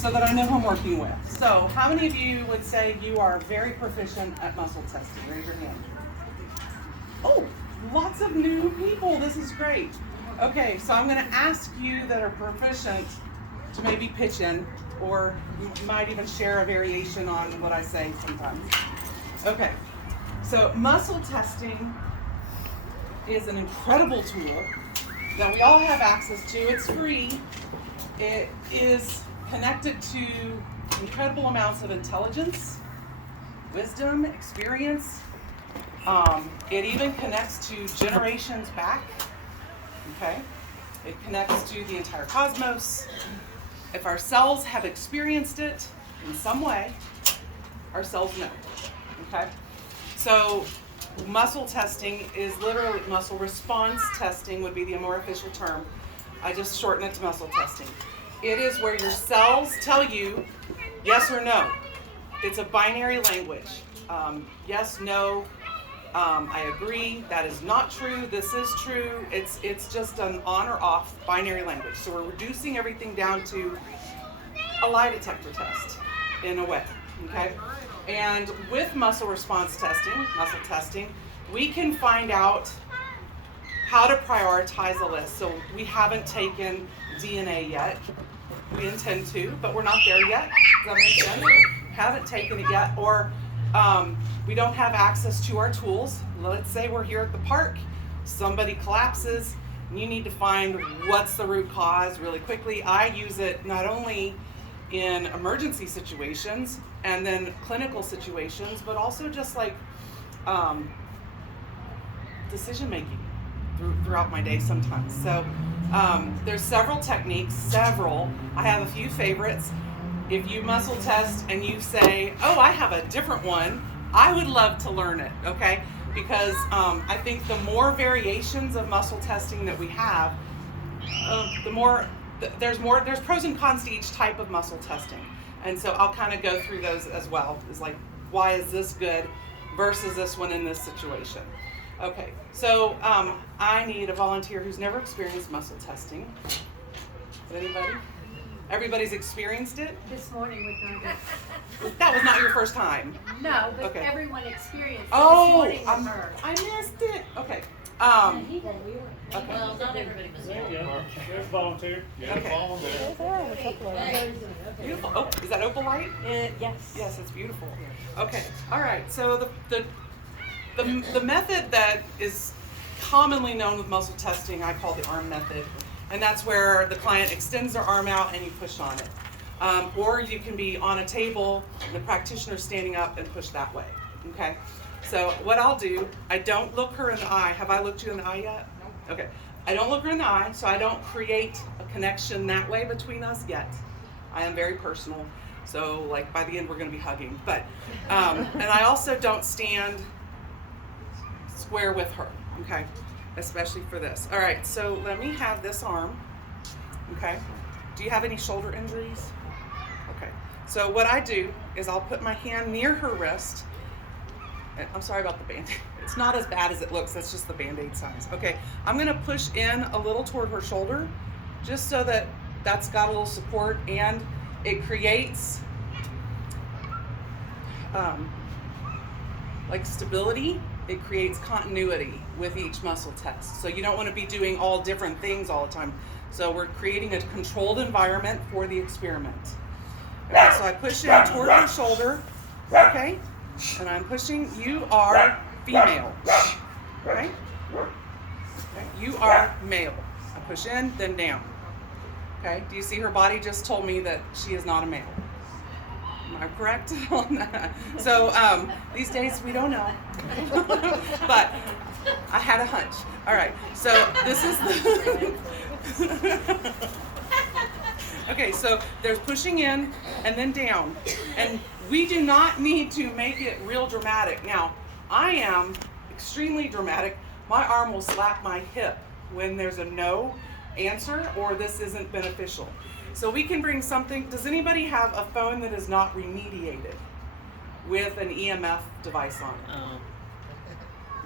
so that I know who I'm working with. So how many of you would say you are very proficient at muscle testing? Raise your hand. Oh, lots of new people. This is great. Okay, so I'm going to ask you that are proficient to maybe pitch in, or you might even share a variation on what I say sometimes. Okay, so muscle testing is an incredible tool that we all have access to. It's free. It is connected to incredible amounts of intelligence, wisdom, experience. It even connects to generations back. Okay, it connects to the entire cosmos. If our cells have experienced it in some way, our cells know. Okay, so muscle testing is literally, muscle response testing would be the more official term. I just shorten it to muscle testing. It is where your cells tell you yes or no. It's a binary language. Yes, no, I agree, that is not true, this is true. It's just an on or off binary language. So we're reducing everything down to a lie detector test in a way, okay? And with muscle response testing, muscle testing, we can find out how to prioritize a list. So we haven't taken DNA yet. We intend to, but we're not there yet. Does that make sense? Haven't taken it yet, or we don't have access to our tools. Let's say we're here at the park, somebody collapses, and you need to find what's the root cause really quickly. I use it not only in emergency situations and then clinical situations, but also just like decision making throughout my day sometimes. So there's several techniques, I have a few favorites. If you muscle test and you say, oh, I have a different one, I would love to learn it, okay? Because I think the more variations of muscle testing that we have, there's pros and cons to each type of muscle testing. And so I'll kind of go through those as well. It's like, why is this good versus this one in this situation? Okay, so I need a volunteer who's never experienced muscle testing. Anybody? Everybody's experienced it? This morning with Nanda. That was not your first time. No, but Okay. everyone experienced it Oh, this morning with her. I missed it. Okay. Okay. Well, not everybody was There you there. go. There's volunteer. Okay. Beautiful. Oh, is that opal light? Yes. Yes, it's beautiful. Okay. All right. So the method that is commonly known with muscle testing, I call the arm method, and that's where the client extends their arm out and you push on it. Or you can be on a table, the practitioner standing up and push that way. Okay. So what I'll do, I don't look her in the eye. Have I looked you in the eye yet? No. Okay. I don't look her in the eye, so I don't create a connection that way between us yet. I am very personal, so like by the end we're going to be hugging. But and I also don't stand square with her. Okay, especially for this. All right. So let me have this arm. Okay. Do you have any shoulder injuries? Okay. So what I do is I'll put my hand near her wrist. I'm sorry about the Band-Aid. It's not as bad as it looks. That's just the Band-Aid size. Okay, I'm going to push in a little toward her shoulder just so that that's got a little support, and it creates like stability. It creates continuity with each muscle test. So you don't want to be doing all different things all the time. So we're creating a controlled environment for the experiment. Okay, so I push in toward her shoulder. Okay. And I'm pushing, you are female, okay? You are male. I push in, then down, okay? Do you see her body just told me that she is not a male? Am I correct on that? So these days we don't know, but I had a hunch. All right, so this is the, okay, so there's pushing in and then down, and we do not need to make it real dramatic. Now, I am extremely dramatic. My arm will slap my hip when there's a no answer or this isn't beneficial. So we can bring something. Does anybody have a phone that is not remediated with an EMF device on it?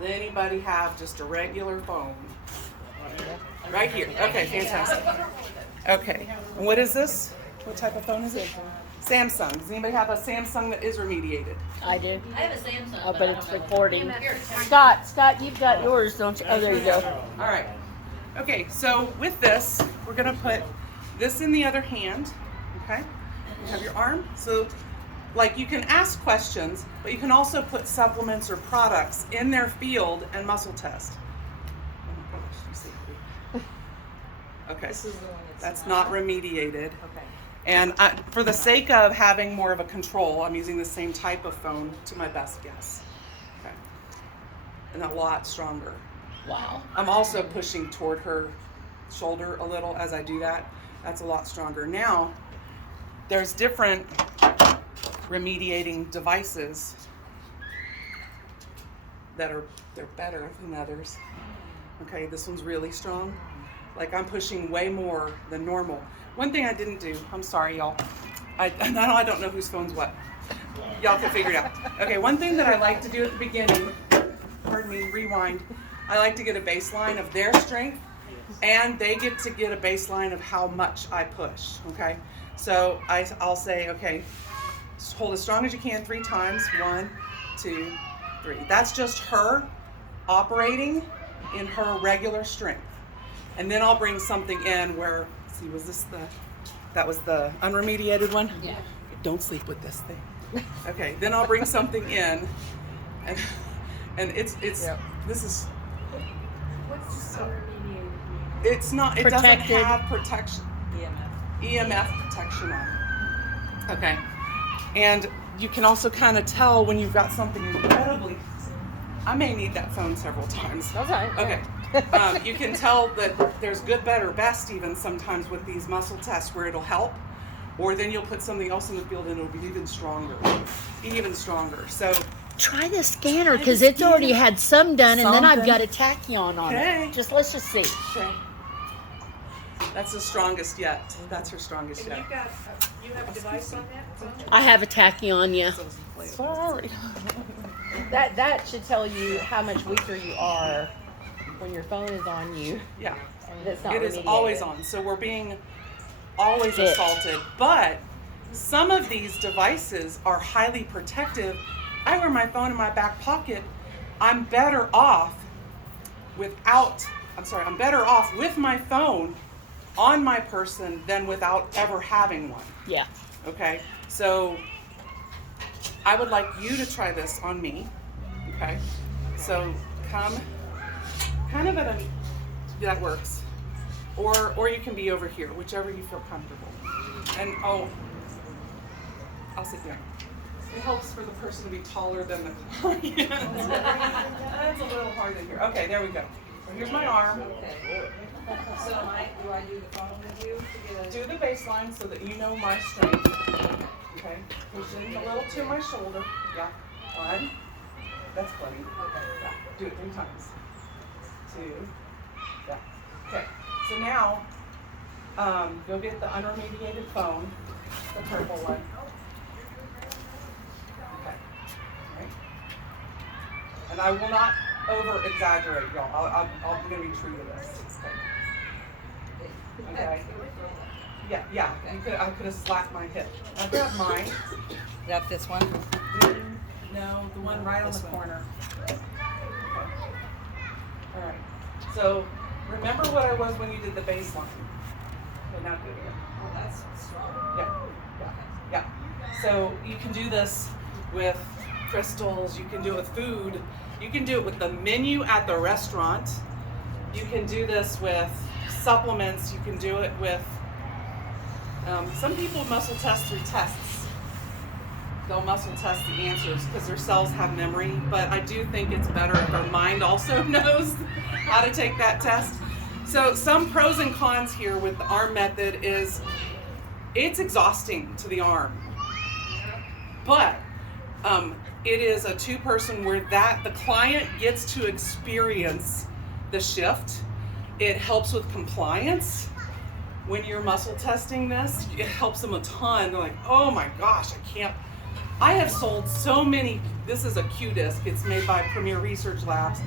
Does anybody have just a regular phone? Right here. Okay, fantastic. Okay, what is this? What type of phone is it? Samsung. Does anybody have a Samsung that is remediated? I do. I have a Samsung. Oh, but it's recording. Here. Scott, you've got yours, don't you? Oh, there you go. All right. Okay, so with this, we're going to put this in the other hand. Okay? You have your arm. So, like, you can ask questions, but you can also put supplements or products in their field and muscle test. Oh my gosh, you see. Okay. This is the one That's not remediated. Okay. And for the sake of having more of a control, I'm using the same type of phone to my best guess. Okay. And a lot stronger. Wow. I'm also pushing toward her shoulder a little as I do that. That's a lot stronger. Now, there's different remediating devices they're better than others. Okay, this one's really strong. Like, I'm pushing way more than normal. One thing I didn't do, I'm sorry, y'all. I don't know whose phone's what. Y'all can figure it out. Okay, one thing that I like to do at the beginning, pardon me, rewind. I like to get a baseline of their strength, and they get to get a baseline of how much I push, okay? So I'll say, okay, hold as strong as you can 3 times. 1, 2, 3. That's just her operating in her regular strength. And then I'll bring something in where, see, that was the unremediated one? Yeah. Don't sleep with this thing. Okay, then I'll bring something in, and it's Yep. this is, What's the remediated? it's not, it Protected. doesn't have protection, EMF. EMF protection on it. Okay, and you can also kind of tell when you've got something incredibly, I may need that phone several times. Okay. Okay. You can tell that there's good, better, best even sometimes with these muscle tests where it'll help, or then you'll put something else in the field and it'll be even stronger, So, Try the scanner because it's already had some done, and then I've Something. got a tachyon on Okay. it. Let's just see. okay. That's the strongest yet. That's her strongest And yet. you have a device on that? I have a tachyon, yeah. Sorry. That should tell you how much weaker you are when your phone is on you. Yeah. And it's not It is remediated. always on. So we're being always Fit. assaulted. But some of these devices are highly protective. I wear my phone in my back pocket. I'm better off with my phone on my person than without ever having one. Yeah. Okay? So I would like you to try this on me. Okay? So come kind of at a, that works. Or you can be over here, whichever you feel comfortable. And I'll sit down. It helps for the person to be taller than the client. That's a little hard to hear. Okay, there we go. So here's my arm. Okay. So do I do the phone with you to get a... Do the baseline so that you know my strength. Okay. Push in a little to my shoulder. Yeah. 1. That's funny. Okay. Yeah. Do it 3 times. 2. Yeah. Okay. So now, go get the unremediated phone, the purple one. Okay. All right. And I will not over exaggerate, y'all. I'm going to be true to this. Okay. Yeah. I could have slapped my hip. I grabbed mine. Got this one? No, the one right on This the one. corner. Okay. All right. So remember what I was when you did the baseline. Okay, now good. Oh, that's strong. Yeah. So you can do this with crystals. You can do it with food. You can do it with the menu at the restaurant. You can do this with supplements. You can do it with, some people muscle test through tests. They'll muscle test the answers because their cells have memory, but I do think it's better if our mind also knows how to take that test. So some pros and cons here with the arm method is it's exhausting to the arm, but it is a 2-person where the client gets to experience the shift. It helps with compliance. When you're muscle testing this, it helps them a ton. They're like, oh my gosh, I have sold so many. This is a Q-Disc. It's made by Premier Research Labs.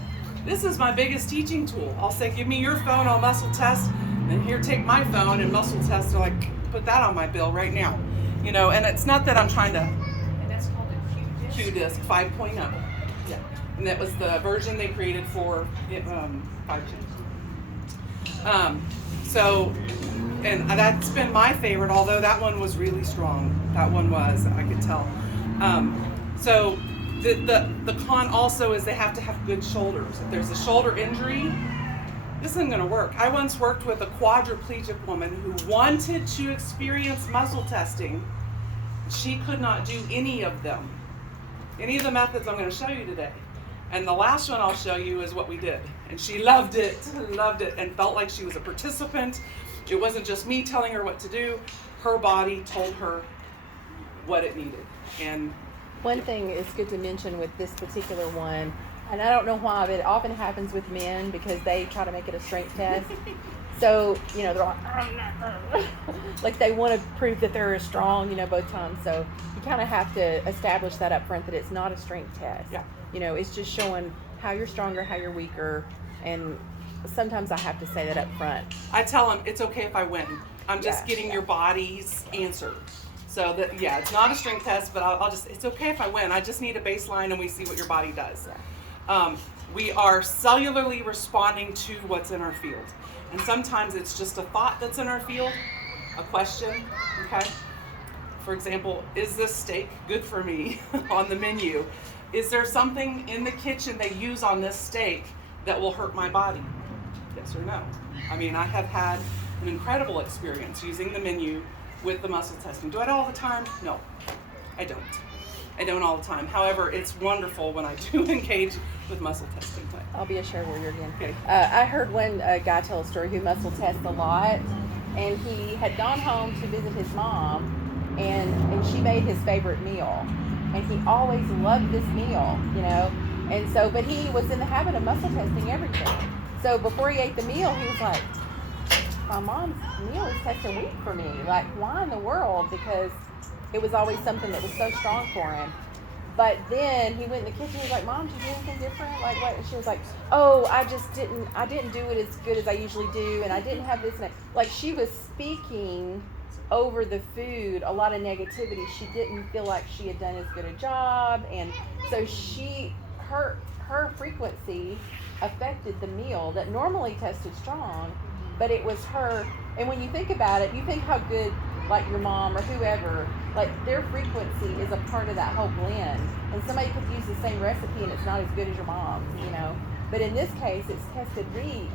This is my biggest teaching tool. I'll say, give me your phone, I'll muscle test. And here, take my phone and muscle test. They're like, put that on my bill right now. You know, and it's not that I'm trying to And that's called a Q disc. Q-Disc 5.0. Yeah. And that was the version they created for 5G. So, and that's been my favorite, although that one was really strong. That one was, I could tell. So the con also is they have to have good shoulders. If there's a shoulder injury, this isn't going to work. I once worked with a quadriplegic woman who wanted to experience muscle testing. She could not do any of them. Any of the methods I'm going to show you today. And the last one I'll show you is what we did. And she loved it, and felt like she was a participant. It wasn't just me telling her what to do. Her body told her what it needed. And one thing is good to mention with this particular one, and I don't know why, but it often happens with men because they try to make it a strength test. So, you know, they're like they want to prove that they're strong, you know, both times. So you kind of have to establish that up front that it's not a strength test. Yeah. You know, it's just showing how you're stronger, how you're weaker, and sometimes I have to say that up front. I tell them it's okay if I win. I'm just getting your body's answer. So that, yeah, it's not a strength test, but I'll just, it's okay if I win. I just need a baseline and we see what your body does. Yeah. We are cellularly responding to what's in our field. And sometimes it's just a thought that's in our field, a question, okay? For example, is this steak good for me on the menu? Is there something in the kitchen they use on this steak that will hurt my body? Yes or no? I mean, I have had an incredible experience using the menu with the muscle testing. Do I do it all the time? No, I don't. I don't all the time. However, it's wonderful when I do engage with muscle testing. I'll be a shareholder again. Okay. I heard one guy tell a story who muscle tests a lot, and he had gone home to visit his mom, and she made his favorite meal, and he always loved this meal, you know, and so, but he was in the habit of muscle testing everything. So before he ate the meal, he was like, my mom's meal is testing weak for me. Like, why in the world? Because it was always something that was so strong for him. But then he went in the kitchen, he was like, Mom, did you do anything different? Like what? And she was like, oh, I didn't do it as good as I usually do, and I didn't have this and that. Like, she was speaking over the food a lot of negativity. She didn't feel like she had done as good a job, and so her frequency affected the meal that normally tested strong, but it was her. And when you think about it, you think how good, like your mom or whoever, like their frequency is a part of that whole blend. And somebody could use the same recipe and it's not as good as your mom's, you know. But in this case, it's tested weak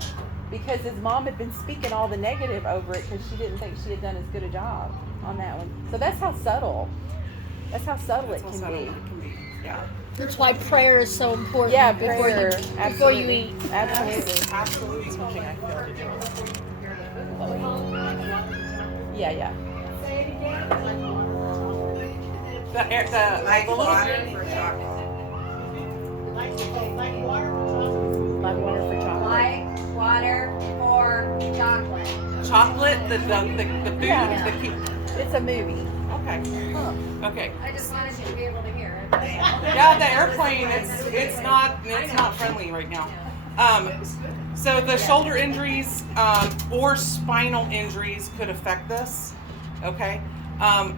because his mom had been speaking all the negative over it because she didn't think she had done as good a job on that one. So that's how subtle. It can be. Yeah. That's why prayer is so important. Yeah, before prayer. before you eat. Absolutely. Absolutely. Yeah. Like water for chocolate. Like water for chocolate. Like water for chocolate. Chocolate, the food, Yeah. the key. It's a movie. Okay. Okay. I just wanted you to be able to hear it. Yeah, the airplane, it's not friendly right now. So the shoulder injuries or spinal injuries could affect this. Okay.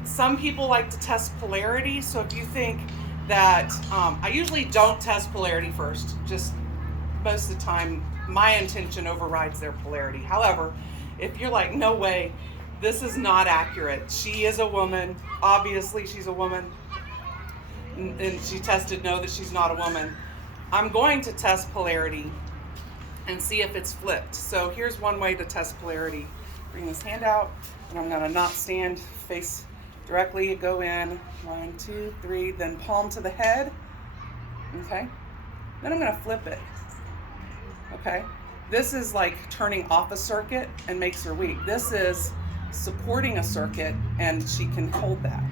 Some people like to test polarity. So if you think that I usually don't test polarity first. Just most of the time, my intention overrides their polarity. However, if you're like, no way, this is not accurate. She is a woman. Obviously, she's a woman. And she tested no that she's not a woman. I'm going to test polarity and see if it's flipped. So here's one way to test polarity. Bring this hand out, and I'm gonna not stand face directly, go in, 1, 2, 3, then palm to the head, okay? Then I'm gonna flip it, okay? This is like turning off a circuit and makes her weak. This is supporting a circuit and she can hold that,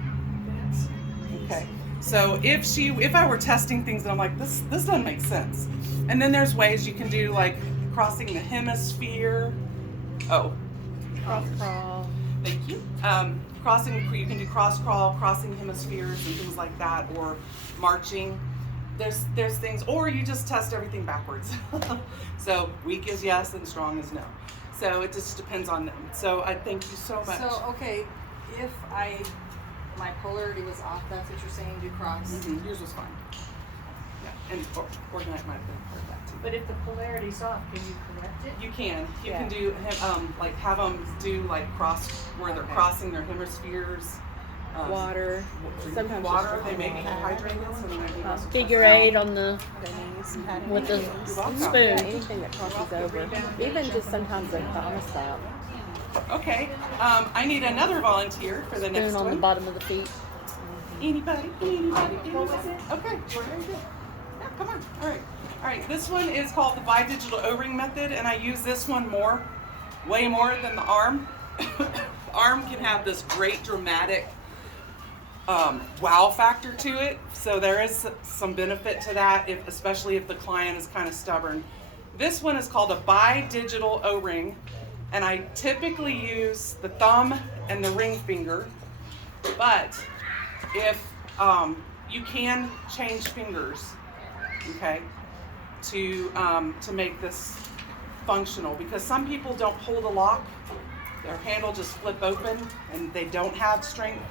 okay? So if I were testing things and I'm like, this doesn't make sense. And then there's ways you can do like crossing the hemisphere. Oh. Cross crawl. Thank you. You can do cross crawl, crossing hemispheres and things like that, or marching. There's things, or you just test everything backwards. So weak is yes and strong is no. So it just depends on them. So I thank you so much. So, okay, if my polarity was off, that's what you're saying, do cross? Mhm, yours was fine. Yeah, and organite might have been part of that too. But if the polarity's off, can you correct it? You can. You Yeah. can do like have them do like cross where they're Okay. crossing their hemispheres. Water. Sometimes Water. just They may be dehydrated, so they may be muscle Figure testing. 8 on the with the welcome. Yeah, spoon. anything that crosses over. Even just sometimes a thermostat. Okay. I need another volunteer for the next Spoon on the one. bottom of the feet. Anybody? Okay. Very good. Yeah, come on. All right. This one is called the bi-digital O-ring method, and I use this one way more than the arm. The arm can have this great dramatic wow factor to it, so there is some benefit to that, especially if the client is kind of stubborn. This one is called a bi-digital O-ring, and I typically use the thumb and the ring finger, but if you can change fingers, okay, to make this functional, because some people don't hold a lock, their handle just flip open and they don't have strength,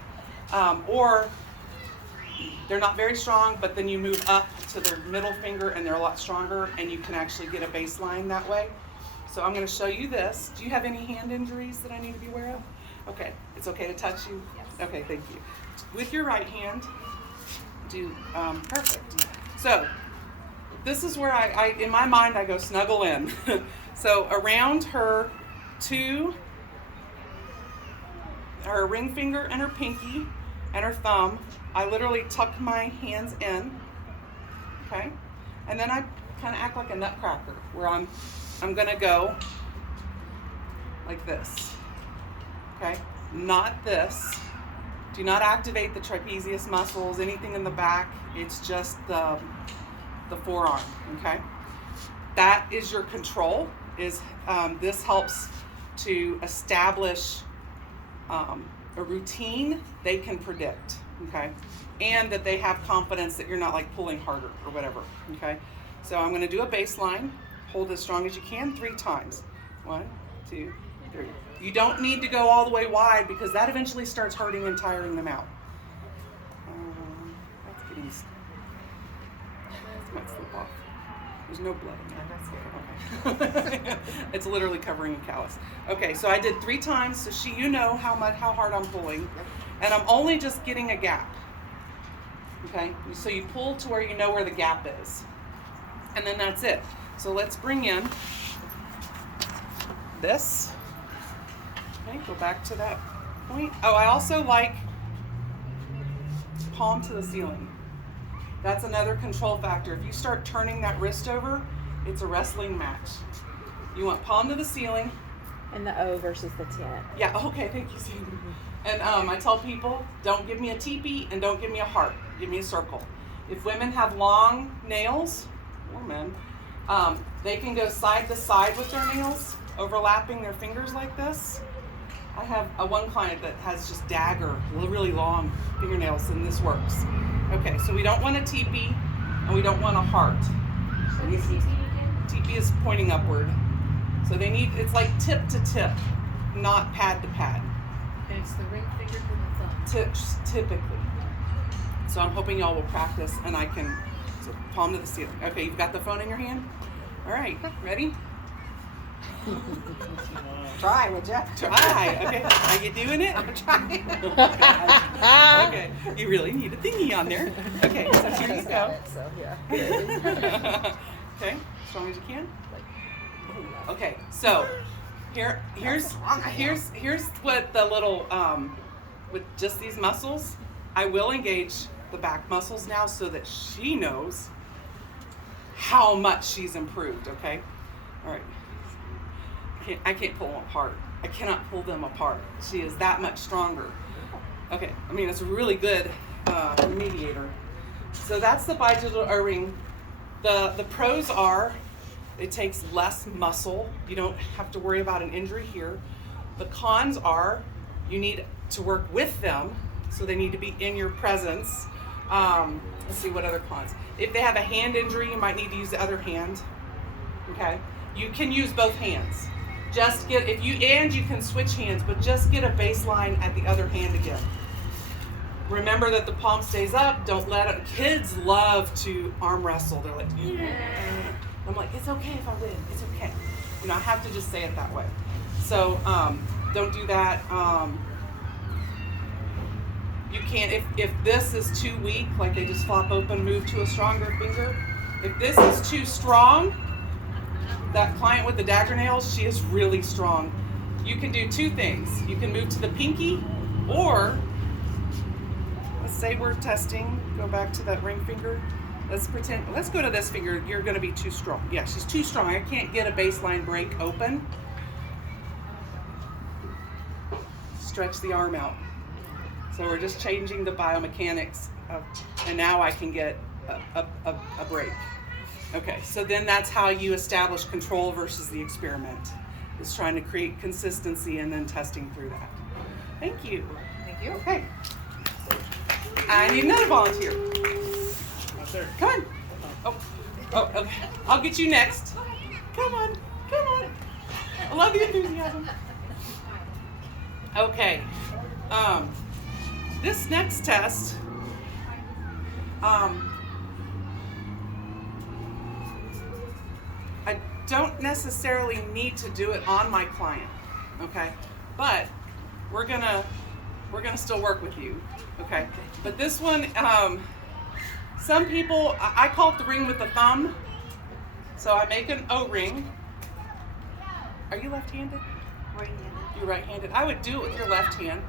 or they're not very strong, but then you move up to their middle finger and they're a lot stronger, and you can actually get a baseline that way. So I'm going to show you this. Do you have any hand injuries that I need to be aware of? Okay, it's okay to touch you? Yes. Okay, thank you. With your right hand, perfect. So this is where I in my mind, I go snuggle in. So around her ring finger and her pinky and her thumb, I literally tuck my hands in, okay? And then I kind of act like a nutcracker, where I'm gonna go like this, okay? Not this. Do not activate the trapezius muscles, anything in the back. It's just the forearm, okay? That is your control. This helps to establish a routine they can predict, okay? And that they have confidence that you're not like pulling harder or whatever, okay? So I'm gonna do a baseline. Hold as strong as you can 3 times. 1, 2, 3. You don't need to go all the way wide, because that eventually starts hurting and tiring them out. That's getting, this might slip off. There's no blood in there. That's good. Okay. It's literally covering a callus. Okay, so I did 3 times, so you know how hard I'm pulling, and I'm only just getting a gap. Okay, so you pull to where you know where the gap is, and then that's it. So let's bring in this. Okay, go back to that point. Oh, I also like palm to the ceiling. That's another control factor. If you start turning that wrist over, it's a wrestling match. You want palm to the ceiling. And the O versus the 10. Yeah, okay, thank you, Sandy. And I tell people, don't give me a teepee and don't give me a heart. Give me a circle. If women have long nails, or men, they can go side to side with their nails, overlapping their fingers like this. I have one client that has just dagger, really long fingernails, and this works. Okay, so we don't want a teepee, and we don't want a heart. Teepee is pointing upward. So it's like tip to tip, not pad to pad. And it's the ring finger to the thumb. Typically. So I'm hoping y'all will practice, and I can, so palm to the ceiling. Okay, you've got the phone in your hand? All right, ready? Try, would ya? Try. Okay, are you doing it? I'm trying. Okay, you really need a thingy on there. Okay, so here you go. So, yeah. Okay, as strong as you can. Okay, so here's what the little with just these muscles, I will engage the back muscles now so that she knows how much she's improved. Okay, all right. I can't pull them apart. I cannot pull them apart. She is that much stronger. Okay, I mean, it's a really good mediator. So that's the bi-digital O-ring. The pros are, it takes less muscle. You don't have to worry about an injury here. The cons are, you need to work with them, so they need to be in your presence. Let's see, what other cons? If they have a hand injury, you might need to use the other hand. Okay, you can use both hands. Just get, you can switch hands, but just get a baseline at the other hand again. Remember that the palm stays up. Don't let it. Kids love to arm wrestle. They're like, yeah. I'm like, it's okay if I win. It's okay. You know, I have to just say it that way. So don't do that. You can't, if this is too weak, like they just flop open, move to a stronger finger. If this is too strong, that client with the dagger nails, she is really strong. You can do two things. You can move to the pinky, or let's say we're testing, go back to that ring finger. Let's go to this finger. You're gonna be too strong. Yeah, she's too strong. I can't get a baseline break open. Stretch the arm out. So we're just changing the biomechanics and now I can get a break. Okay, so then that's how you establish control versus the experiment. Is trying to create consistency and then testing through that. Thank you. Thank you. Okay. I need another volunteer. Come on. Oh, okay. I'll get you next. Come on. I love the enthusiasm. Okay. This next test, I don't necessarily need to do it on my client, okay? But we're gonna still work with you, okay? But this one, some people, I call it the ring with the thumb. So I make an O-ring. Are you left-handed? Right-handed. You're right-handed. I would do it with your left hand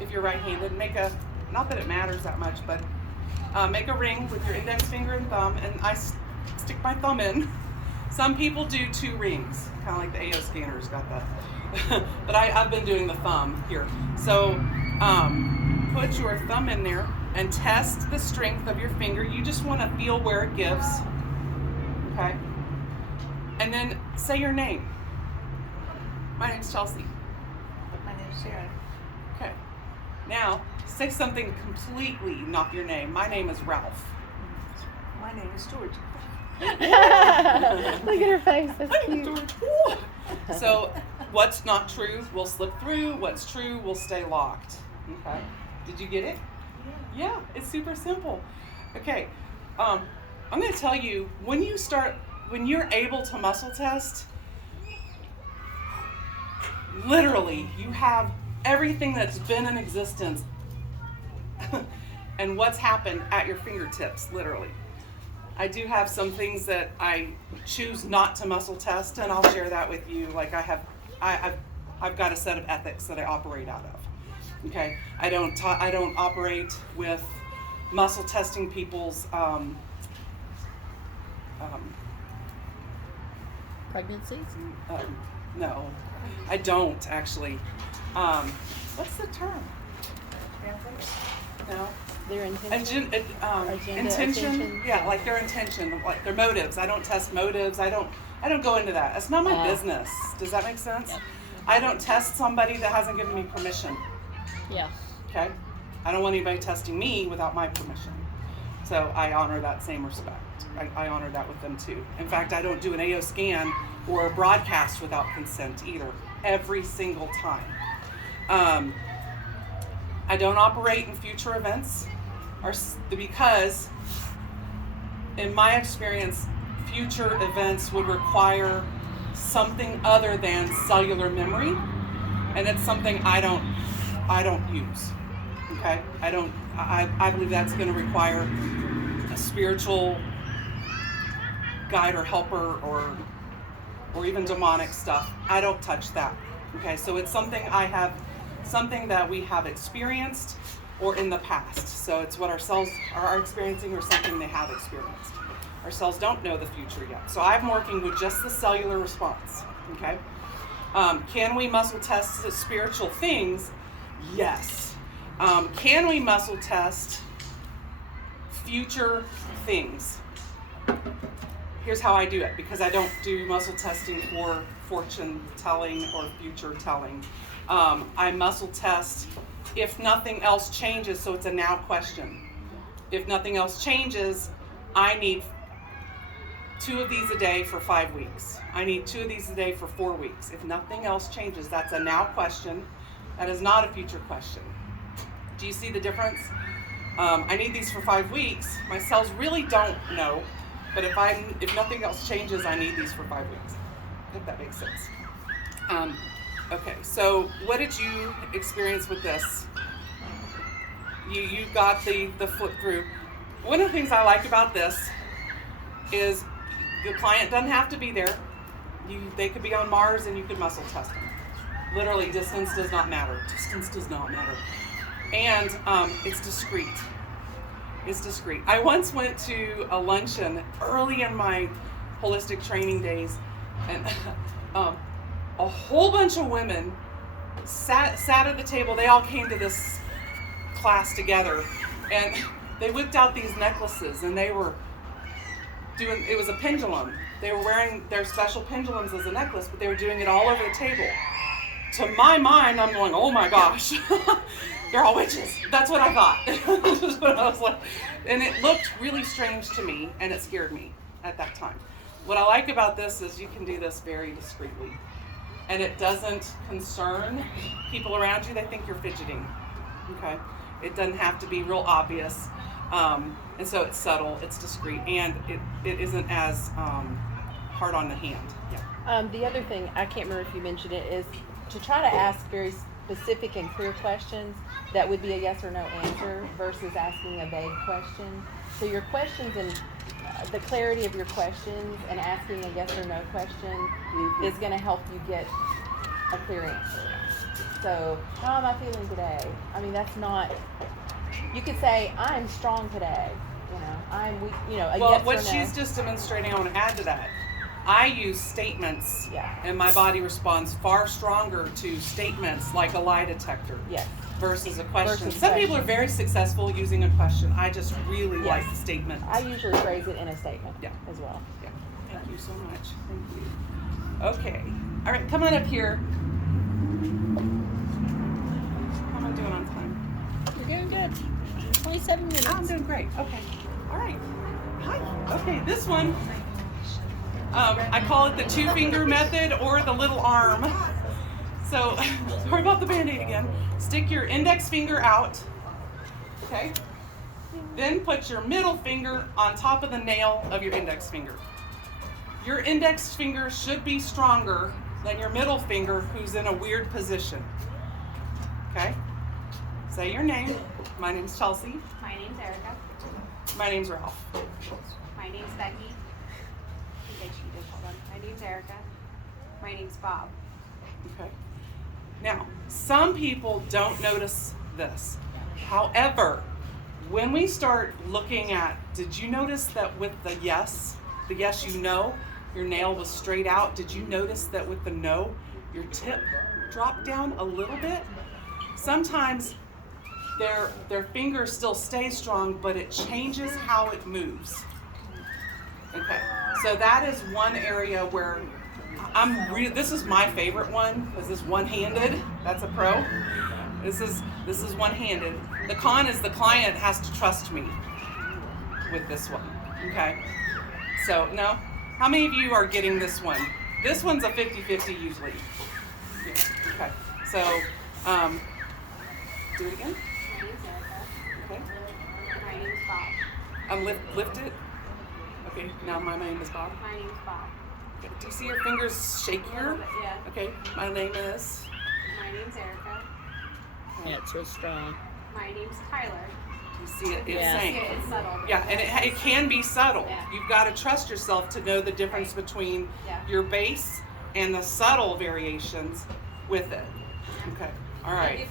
if you're right-handed. Make a, not that it matters that much, but make a ring with your index finger and thumb, and I stick my thumb in. Some people do two rings, kind of like the AO scanners got that. But I've been doing the thumb here. So put your thumb in there and test the strength of your finger. You just want to feel where it gives, okay? And then say your name. My name's Chelsea. My name's Sharon. Okay. Now, say something completely not your name. My name is Ralph. My name is George. Look at her face. That's cute. George. So, what's not true will slip through. What's true will stay locked. Okay. Did you get it? Yeah. It's super simple. Okay. I'm going to tell you, when you're able to muscle test, literally, you have everything that's been in existence and what's happened at your fingertips, literally. I do have some things that I choose not to muscle test, and I'll share that with you. Like I've got a set of ethics that I operate out of. Okay, I don't operate with muscle testing people's Pregnancies? No, I don't actually. What's the term? No. Their intention. Intention. Yeah, like their intention, like their motives. I don't test motives. I don't go into that. It's not my business. Does that make sense? Yeah. I don't test somebody that hasn't given me permission. Yeah. Okay? I don't want anybody testing me without my permission. So I honor that same respect. I honor that with them too. In fact, I don't do an AO scan or a broadcast without consent either, every single time. I don't operate in future events because, in my experience, future events would require something other than cellular memory, and it's something I don't use. Okay, I believe that's going to require a spiritual guide or helper or even demonic stuff. I don't touch that. Okay, so it's something that we have experienced or in the past. So it's what our cells are experiencing or something they have experienced. Our cells don't know the future yet. So I'm working with just the cellular response. Okay, can we muscle test the spiritual things? Yes. Can we muscle test future things? Here's how I do it, because I don't do muscle testing for fortune telling or future telling. I muscle test if nothing else changes, so it's a now question. If nothing else changes, I need 2 of these a day for 5 weeks. I need 2 of these a day for 4 weeks. If nothing else changes, that's a now question. That is not a future question. Do you see the difference? I need these for 5 weeks. My cells really don't know, but if nothing else changes, I need these for 5 weeks. If that makes sense. Okay, so what did you experience with this? You got the flip through. One of the things I like about this is the client doesn't have to be there. They could be on Mars and you could muscle test them. Literally, distance does not matter. Distance does not matter. And it's discreet. It's discreet. I once went to a luncheon early in my holistic training days, and a whole bunch of women sat at the table. They all came to this class together, and they whipped out these necklaces, and they were doing, it was a pendulum. They were wearing their special pendulums as a necklace, but they were doing it all over the table. To my mind, I'm going, oh my gosh, they're all witches. That's what I thought. That's what I was like. And it looked really strange to me, and it scared me at that time. What I like about this is you can do this very discreetly, and it doesn't concern people around you. They think you're fidgeting, okay? It doesn't have to be real obvious, and so it's subtle, it's discreet, and it isn't as hard on the hand. Yeah. The other thing, I can't remember if you mentioned it, is to try to ask very specific and clear questions that would be a yes or no answer versus asking a vague question. So your questions and the clarity of your questions and asking a yes or no question is going to help you get a clear answer. So, how am I feeling today? I mean, that's not, you could say, I'm strong today, I'm weak, a yes or no. Well, what she's just demonstrating, I want to add to that. I use statements, and my body responds far stronger to statements like a lie detector versus a question. Some people are very successful using a question. I just really like the statement. I usually phrase it in a statement as well. Yeah. Thank you so much. Thank you. Okay. All right, come on up here. How am I doing on time? You're doing good. 27 minutes. I'm doing great. Okay. All right. Hi. Okay, this one. I call it the 2-finger method or the little arm. So, sorry about the Band-Aid again. Stick your index finger out, okay? Then put your middle finger on top of the nail of your index finger. Your index finger should be stronger than your middle finger, who's in a weird position, okay? Say your name. My name's Chelsea. My name's Erica. My name's Ralph. My name's Becky. Hold on. My name's Erica. My name's Bob. Okay. Now, some people don't notice this. However, when we start looking at, did you notice that with the yes your nail was straight out? Did you notice that with the no, your tip dropped down a little bit? Sometimes their finger still stays strong, but it changes how it moves. Okay, so that is one area where this is my favorite one, because it's one-handed. That's a pro. This is one-handed. The con is the client has to trust me with this one. Okay, so no, how many of you are getting this one? This one's a 50-50 usually. Yeah. Okay, so do it again. My name's Erica. Okay, My name's Bob. lift it. Okay, now my name is Bob. My name's Bob. Okay, do you see your fingers shakier? Yeah. Okay, my name is. My name's Erica. Yeah, it's real strong. My name's Tyler. You see it? It's Yeah. saying. Yeah, it's subtle. Yeah, and it can be subtle. Yeah. You've got to trust yourself to know the difference between your base and the subtle variations with it. Okay. All right.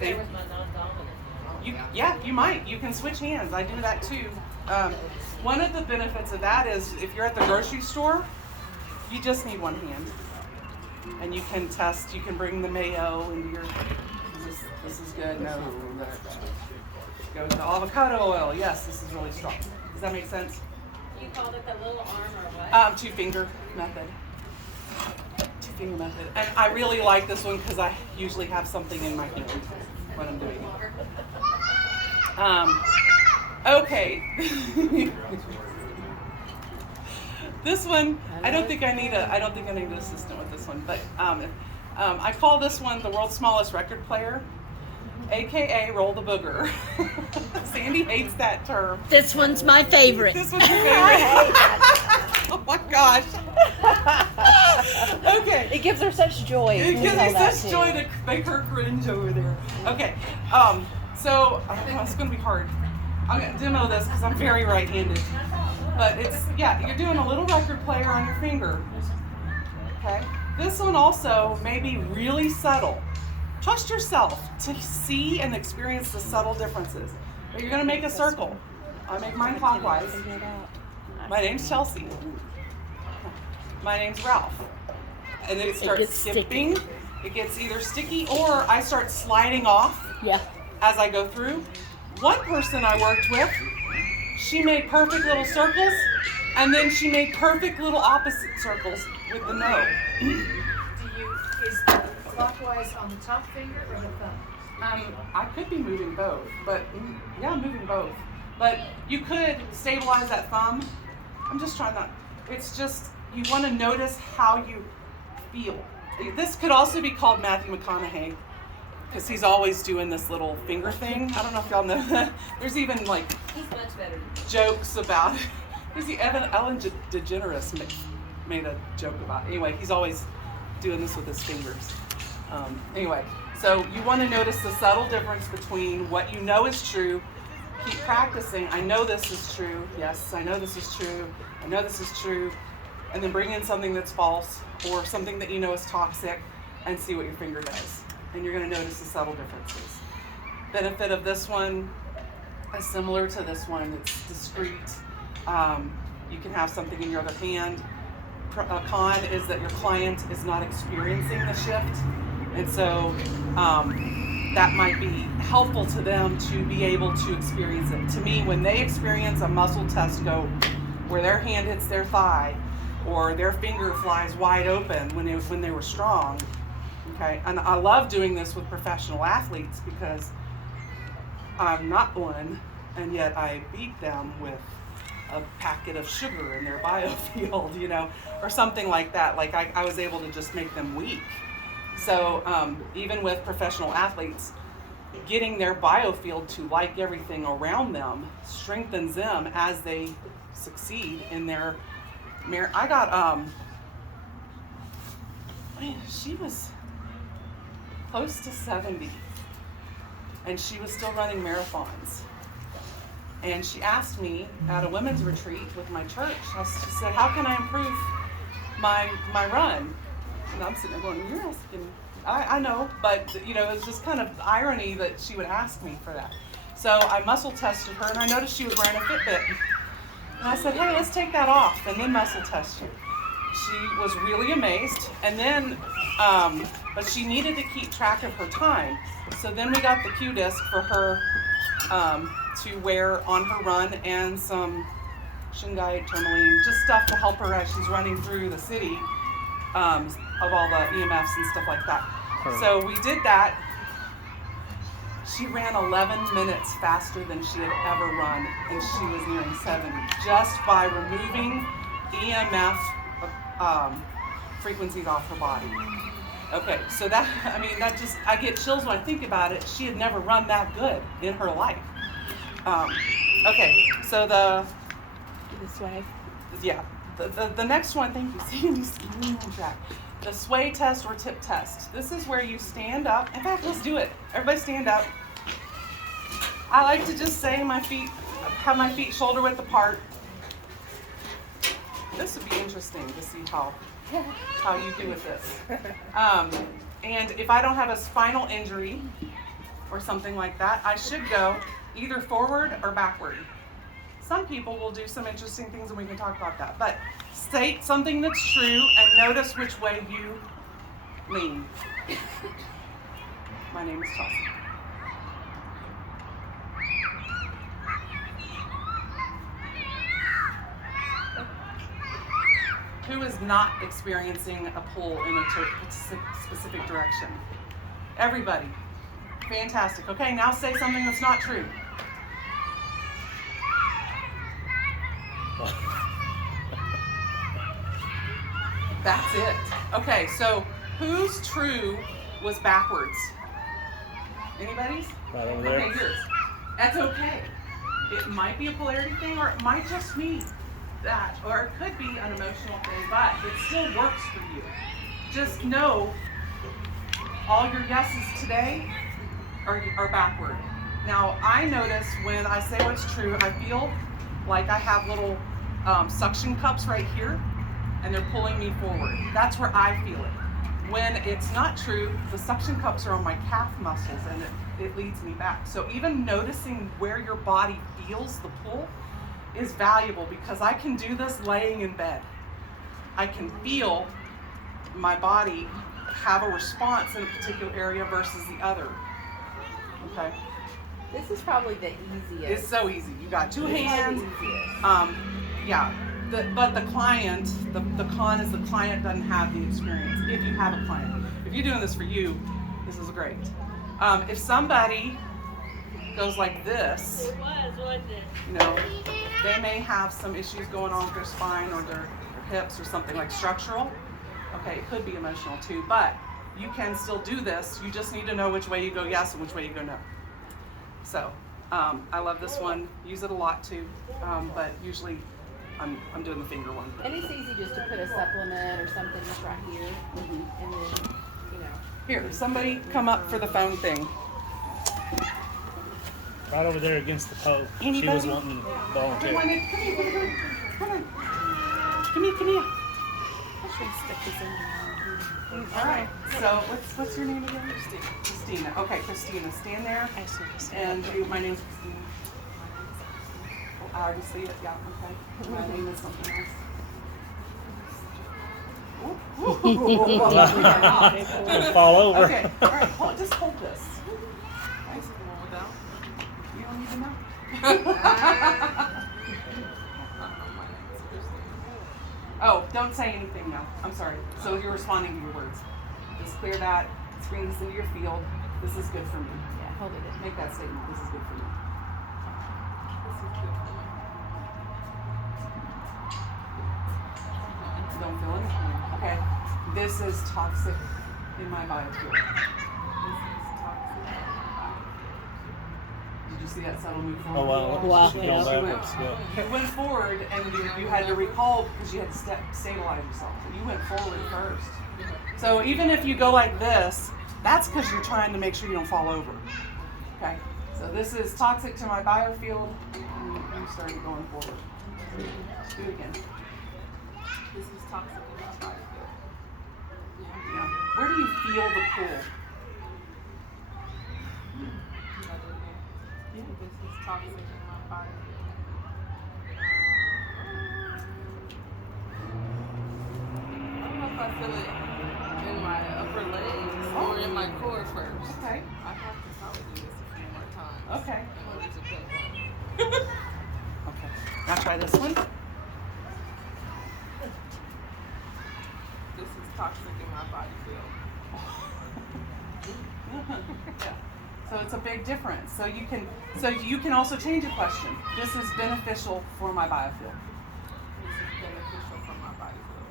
You might. You can switch hands. I do that too. One of the benefits of that is if you're at the grocery store, you just need one hand. And you can test, you can bring the mayo into your, this is good, no, go with the avocado oil. Yes, this is really strong. Does that make sense? You called it the little arm or what? 2-finger method. 2-finger method. And I really like this one because I usually have something in my hand when I'm doing it. Okay. This one, I don't think I need an assistant with this one, but I call this one the world's smallest record player, AKA roll the booger. Sandy hates that term. This one's my favorite. This one's your favorite. Oh my gosh. Okay. It gives her such joy. It gives me me such joy to make her cringe over there. Okay. So it's gonna be hard. I'm gonna demo this because I'm very right-handed. But you're doing a little record player on your finger. Okay. This one also may be really subtle. Trust yourself to see and experience the subtle differences. But you're gonna make a circle. I make mine clockwise. My name's Chelsea. My name's Ralph. And then it starts skipping. It gets either sticky or I start sliding off as I go through. One person I worked with, she made perfect little circles, and then she made perfect little opposite circles with the no. Is the clockwise on the top finger or the thumb? I could be moving both, but I'm moving both. But you could stabilize that thumb. I'm just trying not. It's just you want to notice how you feel. This could also be called Matthew McConaughey, because he's always doing this little finger thing. I don't know if y'all know that. There's even He's much better. jokes about it. Ellen DeGeneres made a joke about it. Anyway, he's always doing this with his fingers. Anyway, so you want to notice the subtle difference between what you know is true. Keep practicing. I know this is true. Yes, I know this is true. I know this is true. And then bring in something that's false or something that you know is toxic and see what your finger does. And you're going to notice the subtle differences. Benefit of this one is similar to this one. It's discreet. You can have something in your other hand. A con is that your client is not experiencing the shift. And so that might be helpful to them to be able to experience it. To me, when they experience a muscle test go where their hand hits their thigh or their finger flies wide open when they were strong, okay, and I love doing this with professional athletes because I'm not one, and yet I beat them with a packet of sugar in their biofield, or something like that. Like I was able to just make them weak. So even with professional athletes, getting their biofield to like everything around them strengthens them as they succeed in their I got she was close to 70 and she was still running marathons. And she asked me at a women's retreat with my church, she said, how can I improve my run? And I'm sitting there going, you're asking, I know, but it was just kind of irony that she would ask me for that. So I muscle tested her and I noticed she was wearing a Fitbit. And I said, hey, let's take that off and then muscle test you. She was really amazed. And then, but she needed to keep track of her time. So then we got the Q disc for her to wear on her run and some shungite, tourmaline, just stuff to help her as she's running through the city of all the EMFs and stuff like that. So we did that. She ran 11 minutes faster than she had ever run, and she was nearing 70 just by removing EMF frequencies off her body. Okay, so that I get chills when I think about it. She had never run that good in her life. Okay, so This way. the next one, thank you, Sandy's really on track. The sway test or tip test. This is where you stand up. In fact, let's do it. Everybody stand up. I like to just say have my feet shoulder width apart. This would be interesting to see how you do with this. And if I don't have a spinal injury or something like that, I should go either forward or backward. Some people will do some interesting things and we can talk about that. But state something that's true and notice which way you lean. My name is Chelsea. Who is not experiencing a pull in a specific direction? Everybody. Fantastic. Okay, now say something that's not true. That's it. Okay, so whose true was backwards? Anybody's? Right over there. Okay, yours. That's okay. It might be a polarity thing, or it might just be that, or it could be an emotional thing, but it still works for you. Just know all your yeses today are backward. Now, I notice when I say what's true, I feel like I have little suction cups right here, and they're pulling me forward. That's where I feel it. When it's not true, the suction cups are on my calf muscles, and it leads me back. So even noticing where your body feels the pull is valuable, because I can do this laying in bed. I can feel my body have a response in a particular area versus the other. Okay? This is probably the easiest. It's so easy. You got two This is hands. the easiest. Yeah. But the client, the con is the client doesn't have the experience. If you have a client. If you're doing this for you, this is great. If somebody goes like this, wasn't it? you know, they may have some issues going on with their spine or their hips or something like structural. Okay, it could be emotional too, but you can still do this. You just need to know which way you go yes and which way you go no. So, I love this one. Use it a lot too, but usually I'm doing the finger one. And it's easy just to put a supplement or something just right here, and then, you know. Here, somebody come up for the phone thing. Right over there against the pole. She was Anybody? wanting to Come volunteer. on in. Come on. Come here. All right. So what's your name again? Christina. Okay, Christina, stand there. And my name's Christina. I already see it. Yeah. Okay. My name is something else. It'll fall over. Okay. All right. Just hold this. You don't need to know. Oh, don't say anything now. I'm sorry. So you're responding to your words. Just clear that. Let's bring this into your field. This is good for me. Yeah, hold it. Make that statement. This is good for me. Don't feel anything. Okay. This is toxic in my biofield. Did you see that subtle move forward? Oh, wow. Wow. She's going Yeah. backwards. Yeah. It went forward, and you had to recall because you had to stabilize yourself. So you went forward first. So even if you go like this, that's because you're trying to make sure you don't fall over. Okay. So this is toxic to my biofield. And you started going forward. Do it again. This is toxic in my body. Yeah. Where do you feel the pull? This is toxic in my body. I don't know if I feel it in my upper legs or in my core first. Okay. I have to probably do this a few more times. Okay. In order to pinpoint. Okay. Now try this one. This is toxic in my body field. Yeah. So it's a big difference. So you can also change a question. This is beneficial for my biofield. This is beneficial for my body field.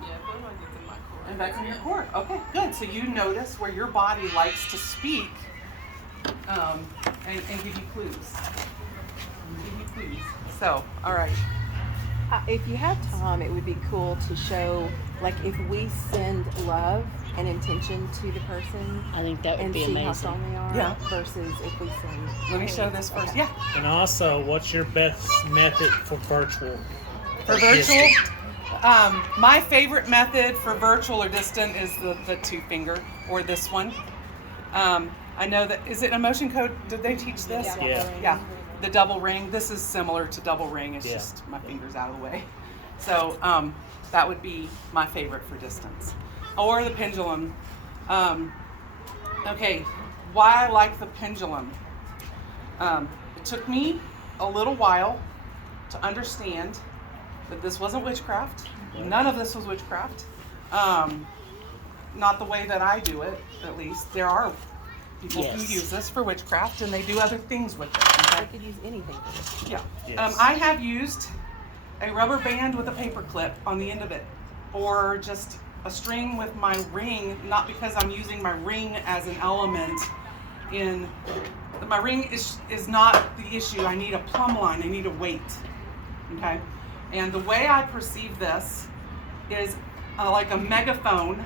Yeah, I feel like it's in my core. And that's in your core. Okay, good. So you notice where your body likes to speak, and give you clues. So, all right. If you have time, it would be cool to show, like, if we send love and intention to the person I think that would and be see how amazing. strong they are, Yeah. versus if we send. Let me show this first. Okay. Yeah. And also, what's your best method for virtual? For or virtual, distant? my favorite method for virtual or distant is the two finger or this one. I know that, is it emotion code? Did they teach this? Yeah. Yeah. The double ring. This is similar to double ring. It's Yeah. just my fingers out of the way. So that would be my favorite for distance. Or the pendulum. Okay, why I like the pendulum. It took me a little while to understand that this wasn't witchcraft. None of this was witchcraft. Not the way that I do it, at least. There are people who Yes. use this for witchcraft, and they do other things with it. I Okay? could use anything for this. Yeah. Yes. I have used a rubber band with a paper clip on the end of it, or just a string with my ring, not because I'm using my ring as an element in, my ring is not the issue. I need a plumb line, I need a weight, okay? And the way I perceive this is like a megaphone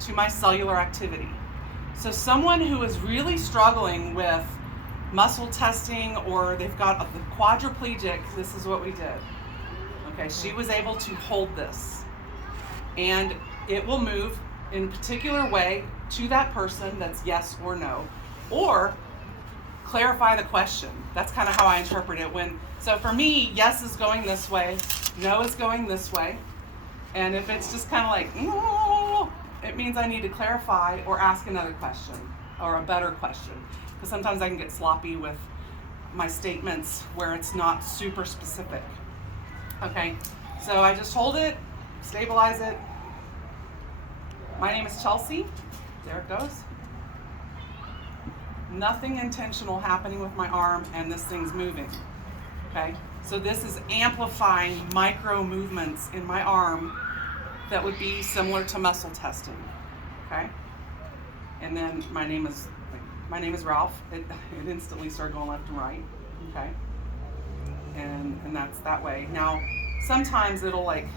to my cellular activity. So someone who is really struggling with muscle testing, or they've got the quadriplegic, this is what we did. Okay, she was able to hold this, and it will move in a particular way to that person that's yes or no, or clarify the question. That's kind of how I interpret it. So for me, yes is going this way, no is going this way, and if it's just kind of like, no, it means I need to clarify or ask another question or a better question, because sometimes I can get sloppy with my statements where it's not super specific. Okay, so I just hold it, stabilize it. My name is Chelsea. There it goes. Nothing intentional happening with my arm, and this thing's moving. Okay, so this is amplifying micro movements in my arm that would be similar to muscle testing. Okay, and then my name is Ralph. It instantly started going left and right. Okay, and that's that way. Now sometimes it'll like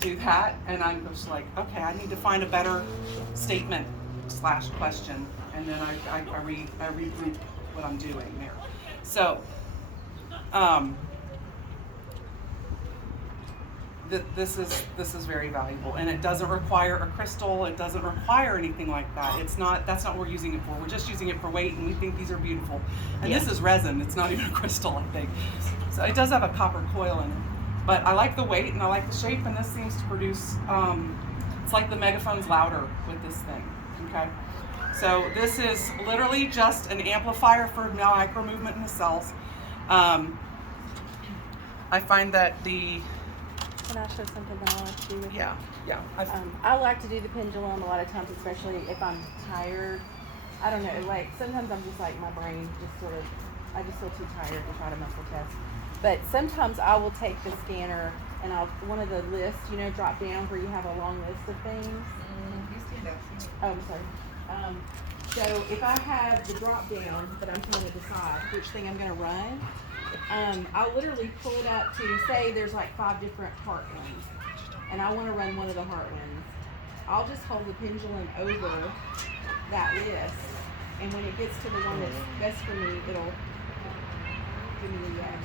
do that, and I'm just like, okay, I need to find a better statement / question, and then I regroup what I'm doing there. So this is very valuable, and it doesn't require a crystal. It doesn't require anything like that. That's not what we're using it for. We're just using it for weight, and we think these are beautiful. And This is resin. It's not even a crystal, I think. So it does have a copper coil in it, but I like the weight and I like the shape, and this seems to produce. It's like the megaphone's louder with this thing. Okay, so this is literally just an amplifier for micro movement in the cells. I find that the Can I show something that I like to do with it? yeah. I like to do the pendulum a lot of times, especially if I'm tired. I don't know, like sometimes I'm just like my brain just sort of, I just feel too tired to try to muscle test. But sometimes I will take the scanner and one of the lists, drop down where you have a long list of things. Oh, I'm sorry. So if I have the drop down that I'm trying to decide which thing I'm going to run, I'll literally pull it up to say there's like 5 different heart ones, and I want to run one of the heart ones. I'll just hold the pendulum over that list, and when it gets to the one that's best for me, it'll give me a yes.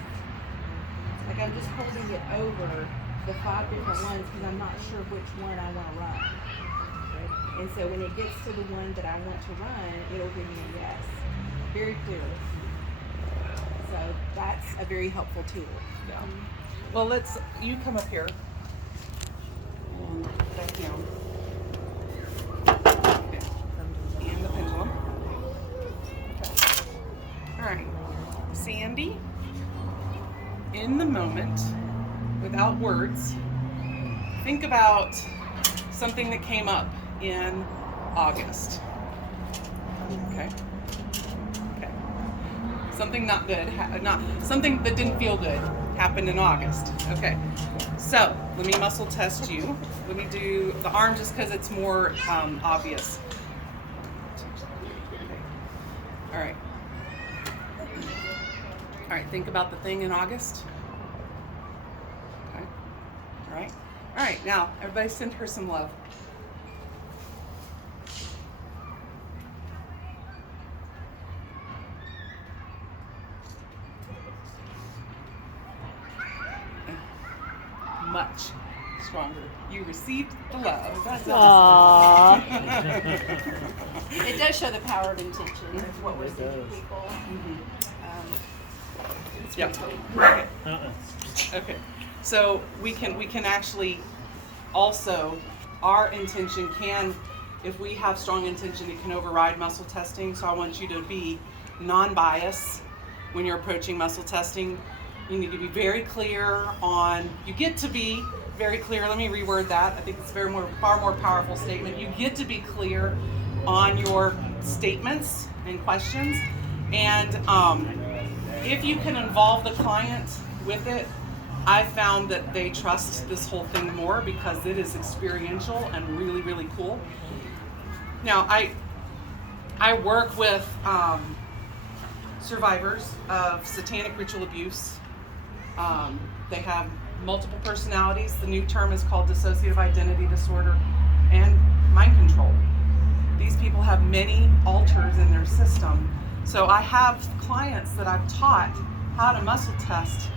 Like I'm just holding it over the 5 different ones because I'm not sure which one I want to run. And so when it gets to the one that I want to run, it'll give me a yes. Very clearly. So that's a very helpful tool. Yeah. Well, you come up here and back down. Okay. And the pendulum. Okay. All right. Sandy, in the moment, without words, think about something that came up in August. Okay. Something not good, something that didn't feel good happened in August. Okay, so let me muscle test you. Let me do the arm just because it's more obvious. Okay. All right. All right, think about the thing in August. Okay. All right. All right, now everybody send her some love. Much stronger. You received the love. That's Aww. It does show the power of intention of what we're seeing people. It's Yep. pretty cool. Okay. Okay. So we can actually also, our intention can, if we have strong intention, it can override muscle testing. So I want you to be non-biased when you're approaching muscle testing. You need to be very clear on, you get to be very clear, let me reword that, I think it's a far more powerful statement. You get to be clear on your statements and questions, and if you can involve the client with it, I found that they trust this whole thing more because it is experiential and really, really cool. Now, I work with survivors of satanic ritual abuse. They have multiple personalities. The new term is called dissociative identity disorder and mind control. These people have many alters in their system. So I have clients that I've taught how to muscle test,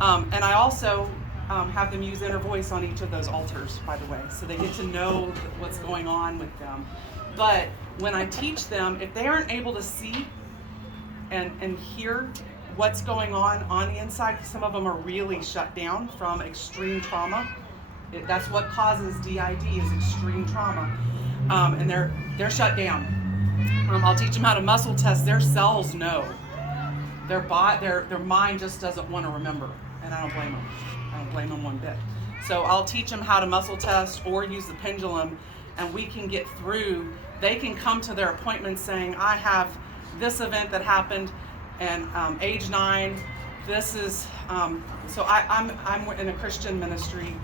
and I also have them use inner voice on each of those alters, by the way, so they get to know what's going on with them. But when I teach them, if they aren't able to see and hear what's going on the inside, because some of them are really shut down from extreme trauma. That's what causes DID, is extreme trauma, and they're shut down. I'll teach them how to muscle test. Their cells know. Their mind just doesn't want to remember, and I don't blame them. I don't blame them one bit. So I'll teach them how to muscle test or use the pendulum, and we can get through. They can come to their appointment saying, I have this event that happened, and age 9. This is so I'm in a Christian ministry,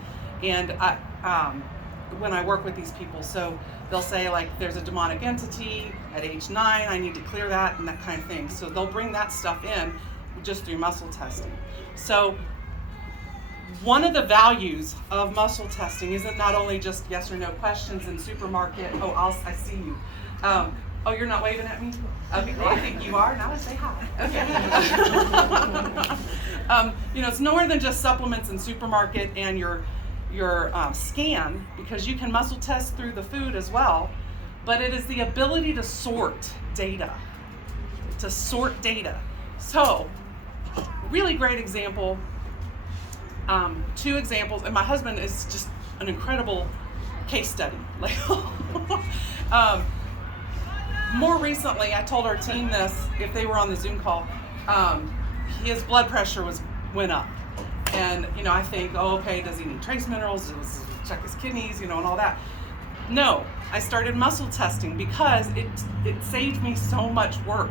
and when I work with these people, so they'll say, like, there's a demonic entity at age 9, I need to clear that, and that kind of thing. So they'll bring that stuff in just through muscle testing. So one of the values of muscle testing isn't not only just yes or no questions in supermarket. Oh, I see you. Oh, you're not waving at me? Okay, well, I think you are. Now I say hi. Okay. It's more than just supplements in supermarket and your scan, because you can muscle test through the food as well, but it is the ability to sort data. So, really great example, 2 examples, and my husband is just an incredible case study. Like, more recently, I told our team this, if they were on the Zoom call, his blood pressure went up. And, I think, oh, okay, does he need trace minerals? Does he check his kidneys, and all that. No, I started muscle testing because it saved me so much work.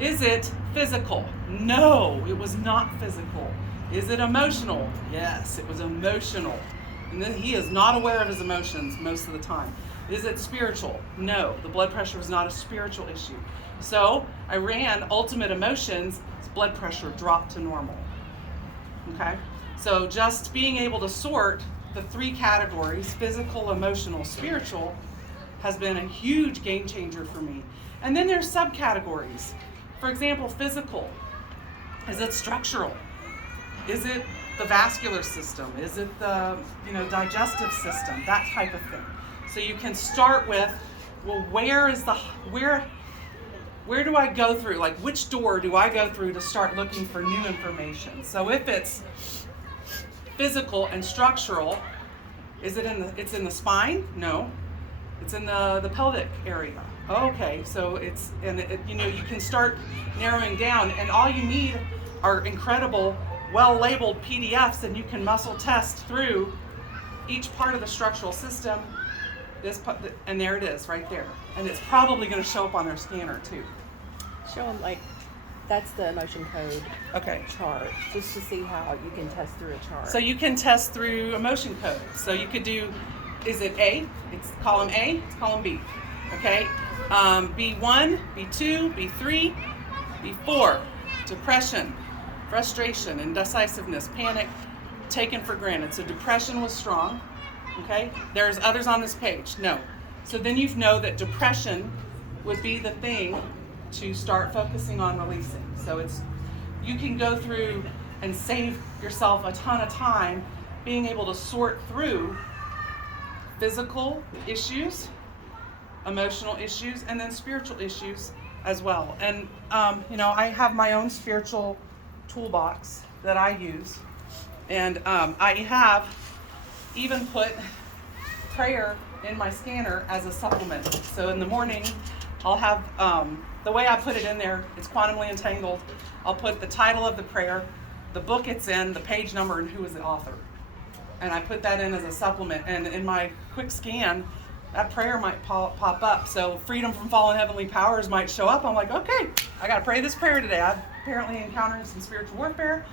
Is it physical? No, it was not physical. Is it emotional? Yes, it was emotional. And then he is not aware of his emotions most of the time. Is it spiritual? No, the blood pressure was not a spiritual issue. So I ran Ultimate Emotions, his blood pressure dropped to normal. Okay, so just being able to sort the 3 categories, physical, emotional, spiritual, has been a huge game changer for me. And then there's subcategories. For example, physical. Is it structural? Is it the vascular system? Is it the digestive system? That type of thing. So you can start with, well, where do I go through? Like, which door do I go through to start looking for new information? So if it's physical and structural, it's in the spine? No. It's in the pelvic area. Okay, so you can start narrowing down, and all you need are incredible, well-labeled PDFs, and you can muscle test through each part of the structural system. And there it is, right there. And it's probably going to show up on their scanner too. Show them, like, that's the emotion code chart, just to see how you can test through a chart. So you can test through emotion code. So you could do, is it A? It's column A, it's column B. Okay? B1, B2, B3, B4, depression, frustration, indecisiveness, panic, taken for granted. So depression was strong. Okay, there's others on this page. No. So then you know that depression would be the thing to start focusing on releasing. So you can go through and save yourself a ton of time being able to sort through physical issues, emotional issues, and then spiritual issues as well. And I have my own spiritual toolbox that I use, and I have even put prayer in my scanner as a supplement. So in the morning, I'll have, the way I put it in there, it's quantumly entangled. I'll put the title of the prayer, the book it's in, the page number, and who is the author. And I put that in as a supplement. And in my quick scan, that prayer might pop up. So freedom from fallen heavenly powers might show up. I'm like, okay, I got to pray this prayer today. I'm apparently encountering some spiritual warfare.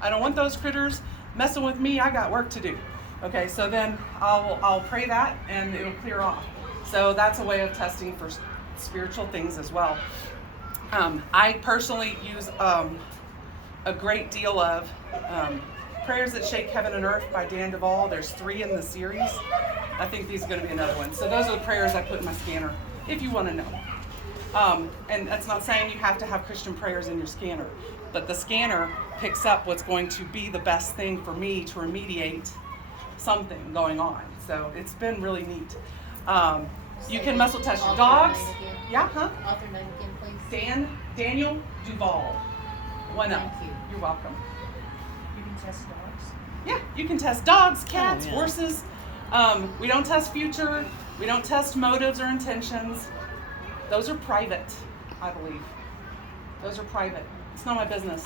I don't want those critters messing with me. I got work to do. Okay, so then I'll pray that and it'll clear off. So that's a way of testing for spiritual things as well. I personally use a great deal of Prayers That Shake Heaven and Earth by Dan Duvall. There's 3 in the series. I think these are going to be another one. So those are the prayers I put in my scanner, if you want to know. And that's not saying you have to have Christian prayers in your scanner, but the scanner picks up what's going to be the best thing for me to remediate something going on. So it's been really neat. You can muscle test your dogs. Yeah, huh? Author name again, please. Daniel Duvall. One up. Thank you. You're welcome. You can test dogs. Yeah, you can test dogs, cats, yeah. horses. We don't test future. We don't test motives or intentions. Those are private, I believe. Those are private. It's not my business.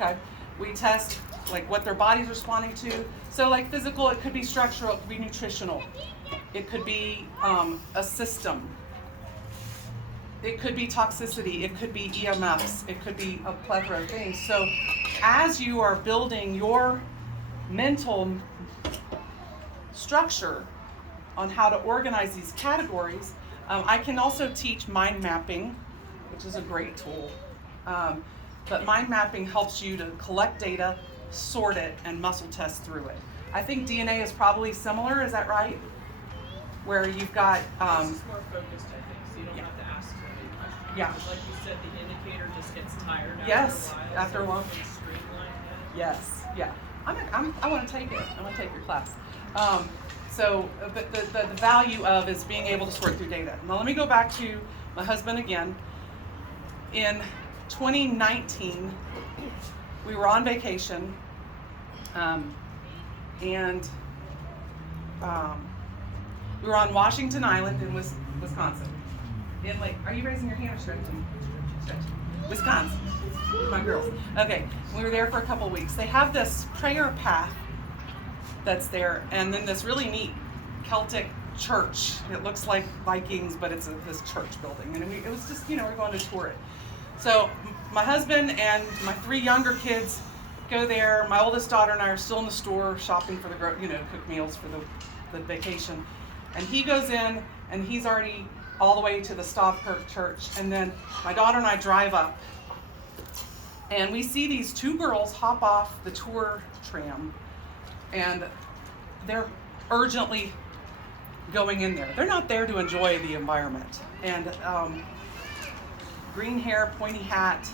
Okay. We test like what their body's responding to. So like physical, it could be structural, it could be nutritional. It could be a system. It could be toxicity. It could be EMFs. It could be a plethora of things. So as you are building your mental structure on how to organize these categories, I can also teach mind mapping, which is a great tool. But mind mapping helps you to collect data, sort it, and muscle test through it. I think DNA is probably similar, is that right? Where you've got, This is more focused, I think, so you don't yeah. have to ask so many questions. Yeah. Because like you said, the indicator just gets tired after Yes, a while. after a so while. you can streamline it. yes, yeah. I want to take it. I want to take your class. But the value of is being able to sort through data. Now let me go back to my husband again. In 2019, we were on vacation, and we were on Washington Island in Wisconsin. In Lake, are you raising your hand or stretching? Stretching. Wisconsin, my girls. Okay, we were there for a couple weeks. They have this prayer path that's there, and then this really neat Celtic church. It looks like Vikings, but it's this church building, and it was just, we're going to tour it. So my husband and my 3 younger kids go there. My oldest daughter and I are still in the store shopping for the cook meals for the vacation. And he goes in, and he's already all the way to the Stavkirk church. And then my daughter and I drive up, and we see these 2 girls hop off the tour tram, and they're urgently going in there. They're not there to enjoy the environment. And green hair, pointy hat,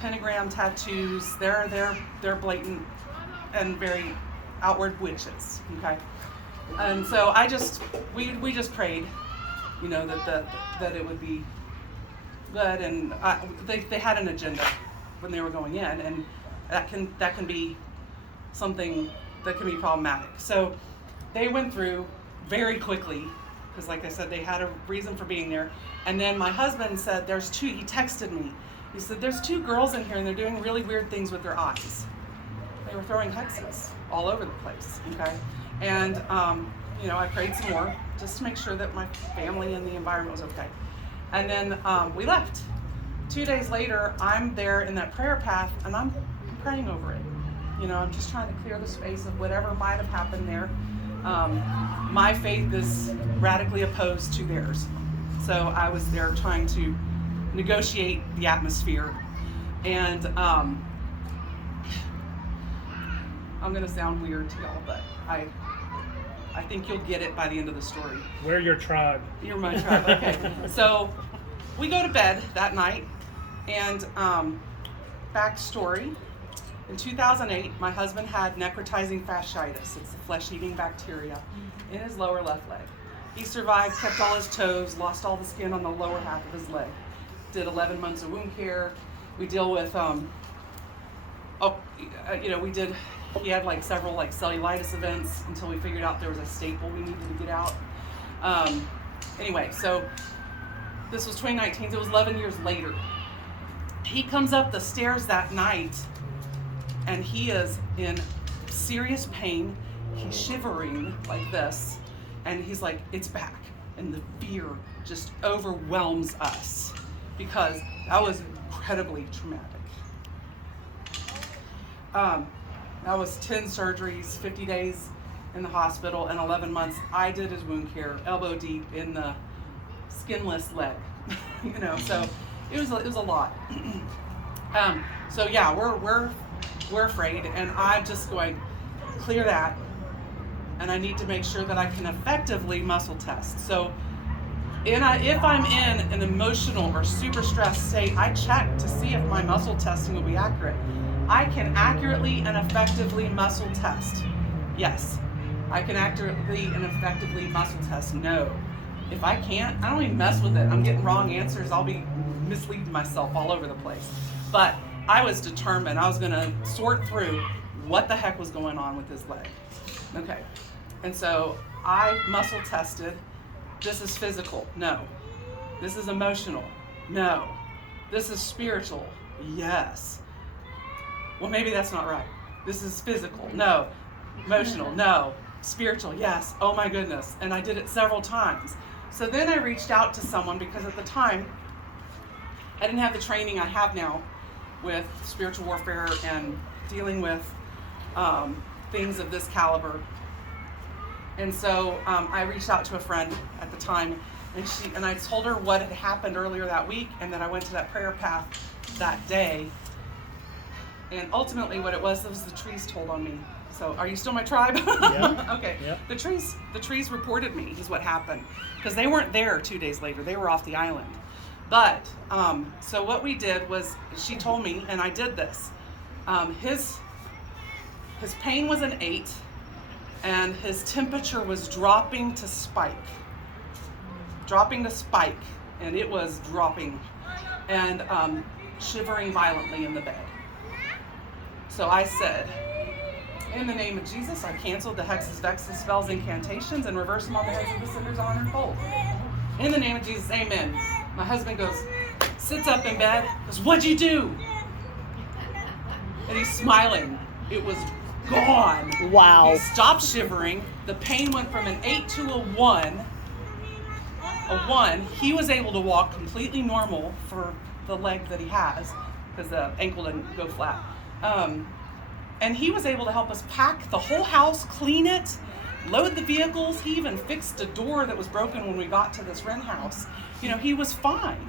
pentagram tattoos. They're blatant and very outward witches. Okay, and so we just prayed, that it would be good, and they had an agenda when they were going in, and that can be something that can be problematic. So they went through very quickly, because like I said, they had a reason for being there. And then my husband said, he texted me. He said, there's 2 girls in here, and they're doing really weird things with their eyes. They were throwing hexes all over the place, okay? And, I prayed some more just to make sure that my family and the environment was okay. And then we left. 2 days later, I'm there in that prayer path, and I'm praying over it. I'm just trying to clear the space of whatever might have happened there. My faith is radically opposed to theirs. So I was there trying to negotiate the atmosphere. And I'm going to sound weird to y'all, but I think you'll get it by the end of the story. We're your tribe. You're my tribe, okay. So we go to bed that night, and backstory. In 2008, my husband had necrotizing fasciitis. It's the flesh-eating bacteria in his lower left leg. He survived, kept all his toes, lost all the skin on the lower half of his leg. Did 11 months of wound care. We deal with, he had like several like cellulitis events until we figured out there was a staple we needed to get out. Anyway, so this was 2019, so it was 11 years later. He comes up the stairs that night, and he is in serious pain. He's shivering like this, and he's like, it's back. And the fear just overwhelms us because that was incredibly traumatic. That was 10 surgeries, 50 days in the hospital, and 11 months. I did his wound care, elbow deep in the skinless leg. You know, so it was a lot. So yeah, we're afraid, and I'm just going clear that, and I need to make sure that I can effectively muscle test. So if I'm in an emotional or super stressed state, I check to see if my muscle testing will be accurate. I can accurately and effectively muscle test. Yes. I can accurately and effectively muscle test. No. If I can't, I don't even mess with it. I'm getting wrong answers. I'll be misleading myself all over the place. But I was determined. I was going to sort through what the heck was going on with his leg. Okay. And so I muscle tested. This is physical. No. This is emotional. No. This is spiritual. Yes. Well, maybe that's not right. This is physical. No. Emotional. No. Spiritual. Yes. Oh my goodness. And I did it several times. So then I reached out to someone because at the time I didn't have the training I have now with spiritual warfare and dealing with things of this caliber. And so I reached out to a friend at the time, and I told her what had happened earlier that week, and that I went to that prayer path that day. And ultimately what it was the trees told on me. So are you still my tribe? Yeah. Okay. Yep. The trees reported me is what happened, because they weren't there 2 days later. They were off the island. But so what we did was, she told me, and I did this. His pain was an 8, and his temperature was dropping to spike, and it was dropping, and shivering violently in the bed. So I said, in the name of Jesus, I canceled the hexes, vexes, spells, incantations, and reverse them on the heads of the sinners, honor, and fold. In the name of Jesus, amen. My husband sits up in bed, goes, "What'd you do?" And he's smiling. It was gone. Wow. He stopped shivering. The pain went from an 8 to a 1. A 1. He was able to walk completely normal for the leg that he has, because the ankle didn't go flat. And he was able to help us pack the whole house, clean it, load the vehicles. He even fixed a door that was broken when we got to this rent house. You know, he was fine.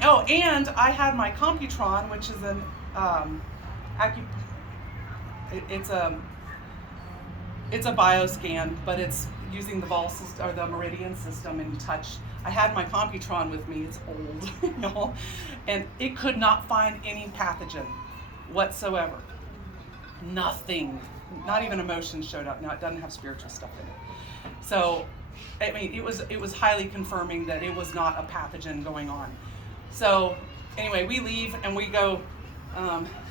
Oh, and I had my Computron, which is an it's a bioscan, but it's using the Vol system or the Meridian system, and you touch. I had my Computron with me. It's old, you know, and it could not find any pathogen whatsoever. Nothing, not even emotions showed up. Now it doesn't have spiritual stuff in it. So, I mean, it was highly confirming that it was not a pathogen going on. So, anyway, we leave and we go.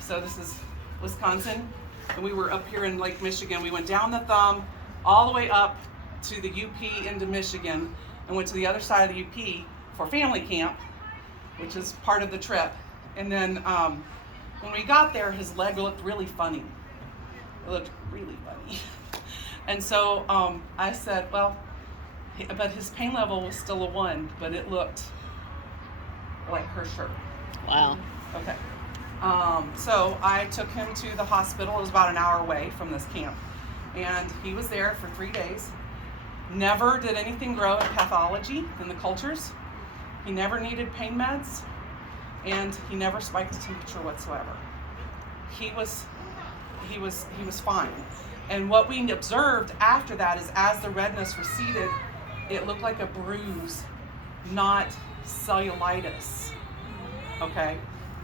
So this is Wisconsin, and we were up here in Lake Michigan. We went down the Thumb, all the way up to the UP into Michigan, and went to the other side of the UP for family camp, which is part of the trip. And then when we got there, his leg looked really funny. It looked really funny. And so I said, well, but his pain level was still a 1, but it looked like her shirt. Wow. Okay. So I took him to the hospital. It was about an hour away from this camp. And he was there for 3 days. Never did anything grow in pathology in the cultures. He never needed pain meds. And he never spiked the temperature whatsoever. He was fine. And what we observed after that is, as the redness receded, it looked like a bruise, not cellulitis. Okay?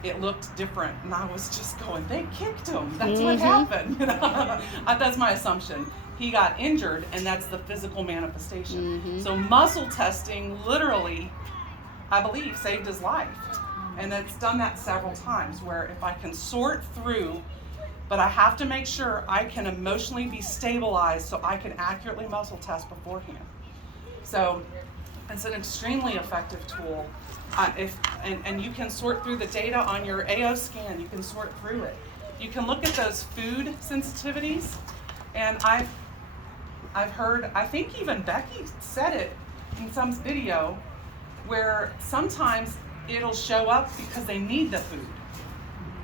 It looked different. And I was just going, they kicked him. That's what happened. You know? That's my assumption. He got injured, and that's the physical manifestation. So muscle testing literally, I believe, saved his life. And it's done that several times, where if I can sort through, but I have to make sure I can emotionally be stabilized so I can accurately muscle test beforehand. So it's an extremely effective tool. And you can sort through the data on your AO scan. You can sort through it. You can look at those food sensitivities. And I've heard, I think even Becky said it in some video, where sometimes it'll show up because they need the food.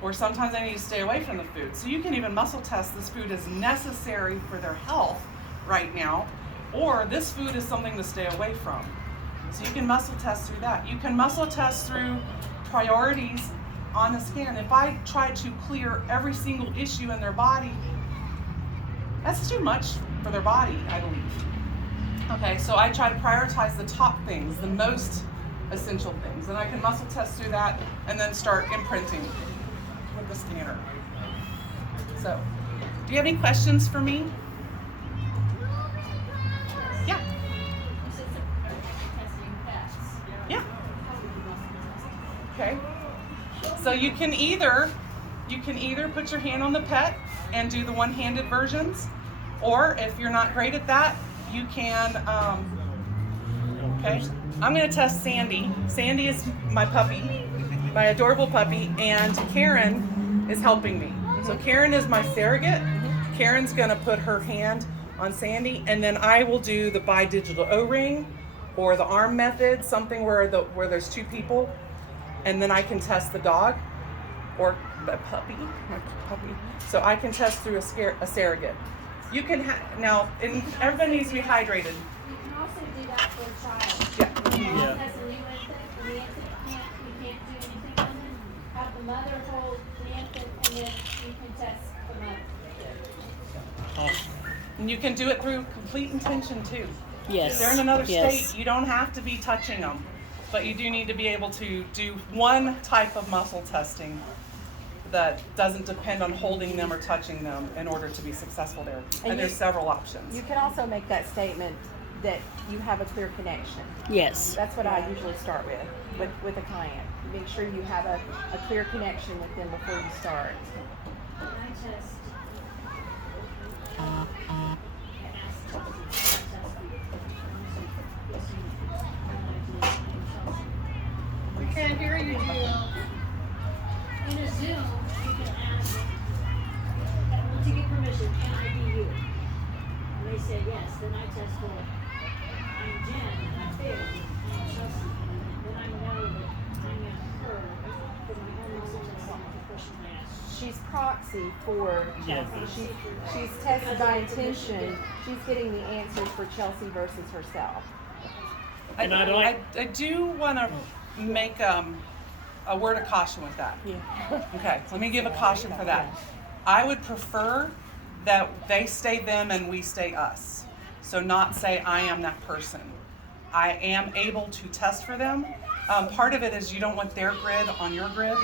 or sometimes I need to stay away from the food. So you can even muscle test this food is necessary for their health right now, or this food is something to stay away from. So you can muscle test through that. You can muscle test through priorities on the scan. If I try to clear every single issue in their body, that's too much for their body, I believe. Okay, so I try to prioritize the top things, the most essential things, and I can muscle test through that and then start imprinting with the scanner. So, do you have any questions for me? Yeah. Yeah. Okay. So you can either put your hand on the pet and do the one-handed versions, or if you're not great at that, you can. Okay. I'm going to test Sandy. Sandy is my puppy, my adorable puppy, and Karen is helping me. So Karen is my surrogate. Karen's going to put her hand on Sandy, and then I will do the bi-digital O-ring or the arm method, something where there's two people, and then I can test the dog or the puppy, my puppy. So I can test through a surrogate. You can now, and everybody needs to be hydrated. You can also do that for a child. Yeah. If the Yeah. mom has a new infant, and the infant you can't do anything on them, have the mother hold the infant, and then you can test the mother. Awesome. And you can do it through complete intention too. Yes. If they're in another Yes. state, you don't have to be touching them, but you do need to be able to do one type of muscle testing that doesn't depend on holding them or touching them in order to be successful there. And there's several options. You can also make that statement that you have a clear connection. Yes. That's what I usually start with a client. Make sure you have a clear connection with them before you start. When I test, We can't hear you, Gio. in a Zoom, you can ask, once you get permission, can I be you? And they say yes, then I test for, I'm Jen, and I'm Bill, and I'm Chelsea. Then I know that I'm at her for my own muscle testing professionally asked. She's proxy for Yeah. Chelsea. She's tested by intention. She's getting the answers for Chelsea versus herself. And I'd like- I do want to make a word of caution with that. Yeah. Okay, let me give a caution for that. I would prefer that they stay them and we stay us. So not say I am that person. I am able to test for them. Part of it is you don't want their grid on your grid,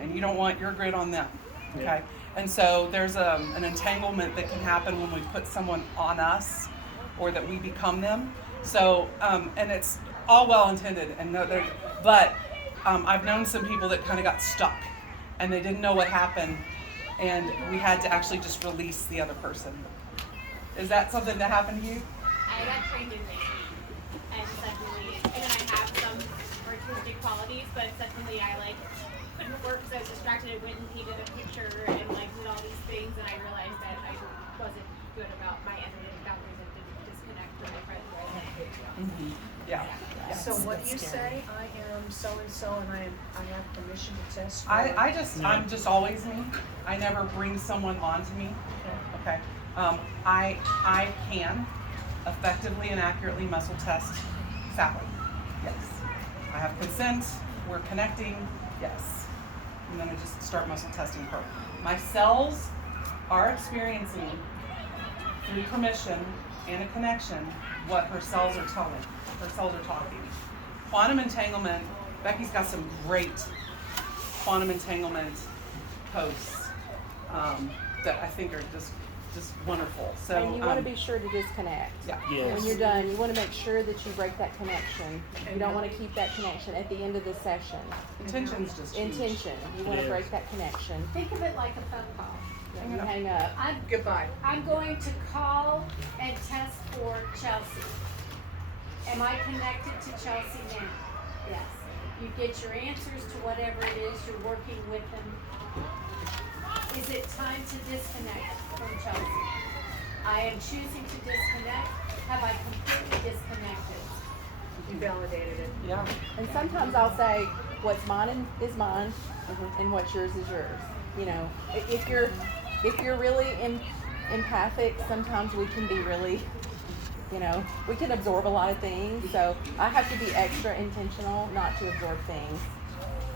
and you don't want your grid on them. Okay, and so there's an entanglement that can happen when we put someone on us, or that we become them. So and it's all well intended, and but I've known some people that kind of got stuck, and they didn't know what happened, and we had to actually just release the other person. Is that something that happened to you? I got trained in Reiki, and suddenly, and I have some artistic qualities, but suddenly I couldn't work because I was distracted. I went and painted a picture and did all these things, and I realized that I wasn't good about my energetic boundaries and didn't disconnect from my friends where I had Yeah. So what do you say? I am so and so, and I have permission to test. For I'm just always me. I never bring someone on to me. Okay. I can effectively and accurately muscle test Sally. Yes. I have consent. We're connecting. Yes. And then I just start muscle testing her. My cells are experiencing, through permission and a connection, what her cells are telling. Her cells are talking. Quantum entanglement. Becky's got some great quantum entanglement posts that I think are just wonderful. So And you want to be sure to disconnect. yeah. Yes. When you're done, you want to make sure that you break that connection. You don't want to keep that connection at the end of the session. Intention's just huge. Intention. You want to Yes. break that connection. Think of it like a phone call. Yeah, you hang up. Goodbye. I'm going to call and test for Chelsea. Am I connected to Chelsea now? Yes. You get your answers to whatever it is you're working with them. Is it time to disconnect from Chelsea? I am choosing to disconnect. Have I completely disconnected? You validated it. Yeah. And sometimes I'll say, what's mine is mine, and what's yours is yours. You know, if you're really empathic, sometimes we can be really, you know, we can absorb a lot of things. So I have to be extra intentional not to absorb things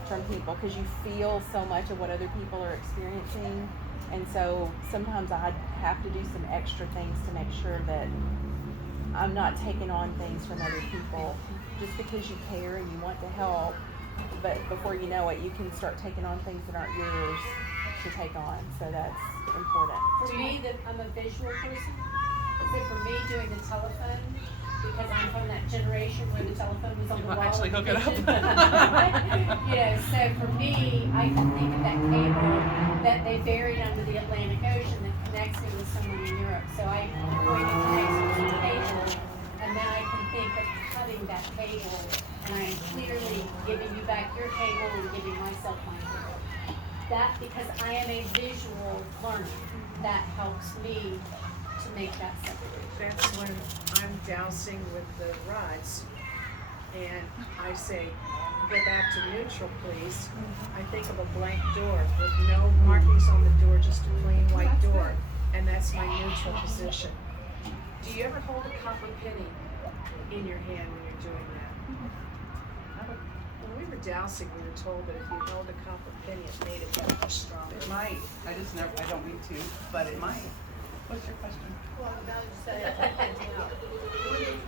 from people, because you feel so much of what other people are experiencing. And so sometimes I have to do some extra things to make sure that I'm not taking on things from other people just because you care and you want to help. But before you know it, you can start taking on things that aren't yours to take on. So that's important. For me, I'm a visual person. So for me, doing the telephone, because I'm from that generation where the telephone was on the wall. Actually hook it up. You know, so for me, I can think of that cable that they buried under the Atlantic Ocean that connects me with someone in Europe. So I'm going to connect with the cable, and then I can think of cutting that cable, and I'm clearly giving you back your cable and giving myself my cable. That, because I am a visual learner, that helps me to make that separation. That's when I'm dousing with the rods, and I say, go back to neutral, please. I think of a blank door with no markings on the door, just a plain white door, and that's my neutral position. Do you ever hold a copper penny in your hand when you're doing that? When we were dousing, we were told that if you held a copper penny, it made it much stronger. It might. I don't mean to, but it might. What's your question? Well, now you say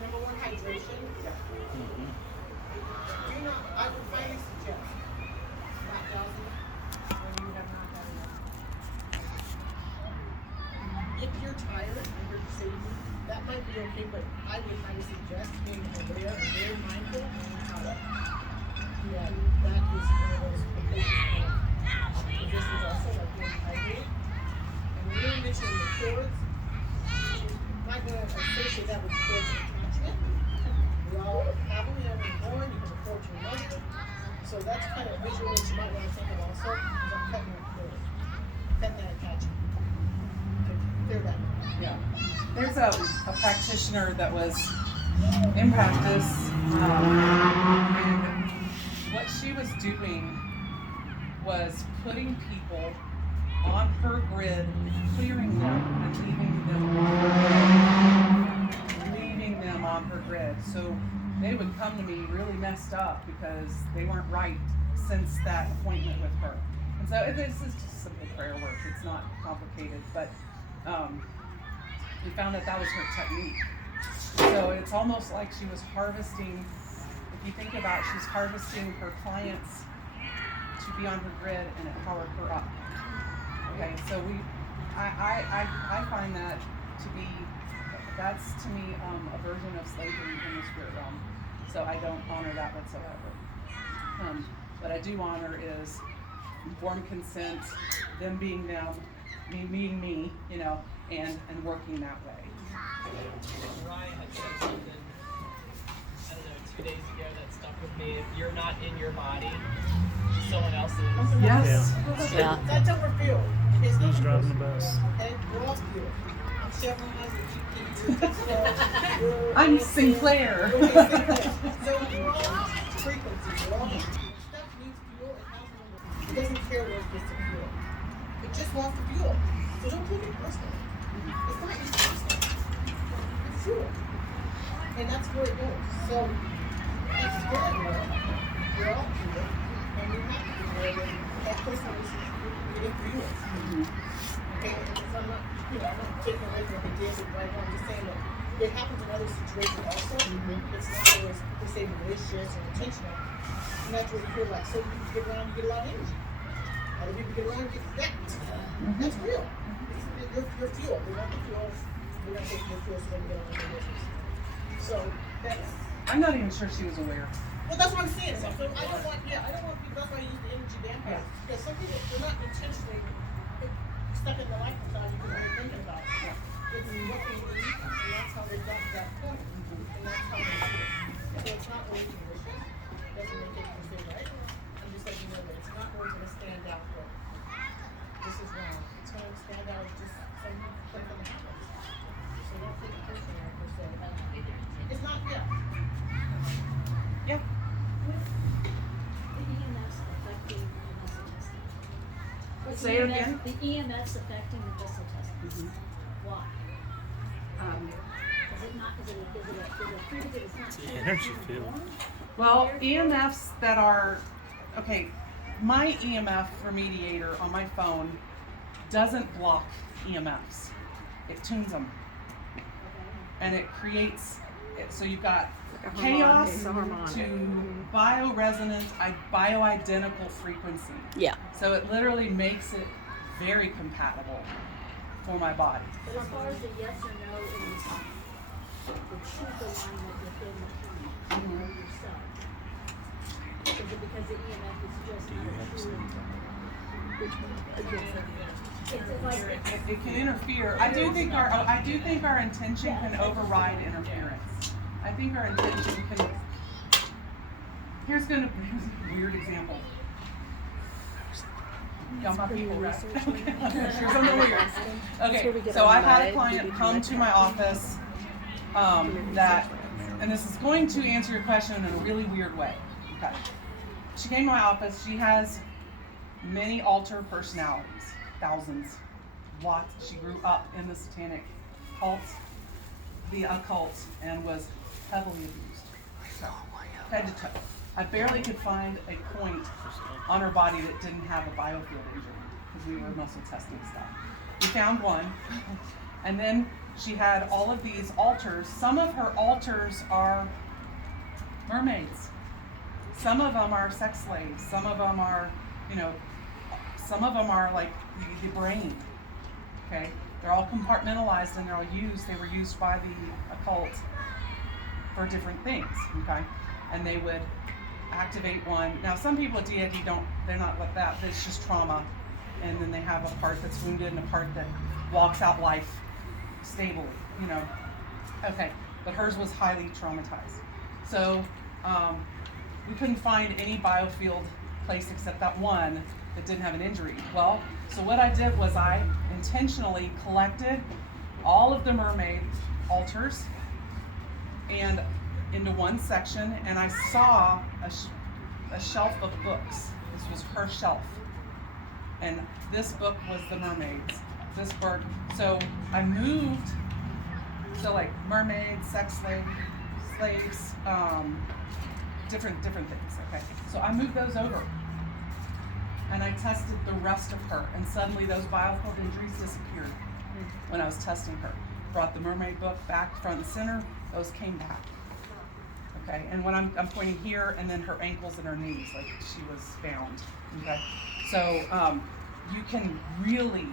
number one, hydration. Do not, I would highly suggest not dousing when you have not had enough. If you're tired and you're disabled, that might be okay, but I would highly suggest being aware and very mindful and how that is one of those positions also, like being hydrated. And when you're mentioning the cords, I'm not going to associate that with cords and attachment. We all have them, when you're born, you can afford to remember. So that's kind of visual that you might want to think of also, because I'm cutting your cord, cutting that attachment. To clear that. Yeah. There's a practitioner that was in practice, and what she was doing was putting people on her grid, clearing them and leaving them on her grid. So they would come to me really messed up because they weren't right since that appointment with her. And so this is just simple prayer work. It's not complicated, but we found that was her technique. So it's almost like she was harvesting, if you think about it, she's harvesting her clients to be on her grid and empower her up. Okay, so I find that to be, that's to me a version of slavery in the spirit realm. So I don't honor that whatsoever. What I do honor is informed consent, them being them, me being me, you know, and working that way. Ryan had said something, I don't know, 2 days ago that stuck with me. If you're not in your body, someone else is. Yes. Yeah. That's how we're feeling. It's not Who's driving the bus? Okay, we're all feeling. I'm Chevron as I'm Sinclair. So we're all frequencies. We're all stuff needs fuel. It doesn't care where it gets the fuel. It just wants the fuel. So don't take it personally. It's not your personal. It's fuel. And that's where it goes. So it's spirit world. We're all fuel. And we have to be aware that that person is getting fuel. Okay, and so I'm not, I'm not taking away from what they did right now. I'm just saying that it happens in other situations also. It's not always disabled relationships or intentional. And that's where you feel like certain people get around, you get a lot of energy. Other people get around, you get that. That's real. Your fuel. We want the fuel. We're not taking your fuel so they can get on with their business. So that's. I'm not even sure she was aware. Well, that's what I'm saying. So I don't want people, that's why I use the energy vampires. Because some people, they're not intentionally stuck in the lifestyle you can really thinking about. It's what they need, and that's how they got to that point. And that's how they do it. So it's not always condition. Doesn't make it per se right. I'm just letting you know that it's not always going to stand out for this is wrong. It's going to stand out as just something that happens. So don't take it personally per se. It's not, yeah. Yeah. The Say it EMF again. The EMF's affecting the missile testing. Why? Is it not, is it prove that it's not? The energy field. Well, EMFs that are, okay, my EMF remediator on my phone doesn't block EMFs. It tunes them. And it creates, so you've got chaos It's a harmonic. to bioresonant, bioidentical frequency. Yeah. So it literally makes it very compatible for my body. But as far as the yes or no in the truth alignment within the time of yourself, is it because the EMF is just not It can interfere. I do think our intention can override interference. I think our intention can. Here's a weird example. Y'all my people, right? Here's something weird. Okay, so I had a client come to my office and this is going to answer your question in a really weird way. Okay. She came to my office. She has many alter personalities, thousands, lots. She grew up in the satanic cult, the occult, and was heavily abused. So, head to toe. I barely could find a point on her body that didn't have a biofield injury because we were muscle testing stuff. We found one, and then she had all of these alters. Some of her alters are mermaids. Some of them are sex slaves. Some of them are, some of them are like the brain. Okay, they're all compartmentalized and they're all used. They were used by the occult for different things. Okay, and they would activate one. Now, some people at DID they're not like that. It's just trauma, and then they have a part that's wounded and a part that walks out life stably. Okay, but hers was highly traumatized. So. We couldn't find any biofield place except that one that didn't have an injury. Well, so what I did was I intentionally collected all of the mermaid altars and into one section, and I saw a shelf of books. This was her shelf, and this book was the mermaids. This book. So I moved. So like mermaids, sex slaves. Different things, okay? So I moved those over and I tested the rest of her, and suddenly those biofield injuries disappeared when I was testing her. Brought the mermaid book back front and center, those came back. Okay, and when I'm pointing here and then her ankles and her knees, like she was bound, okay? So you can really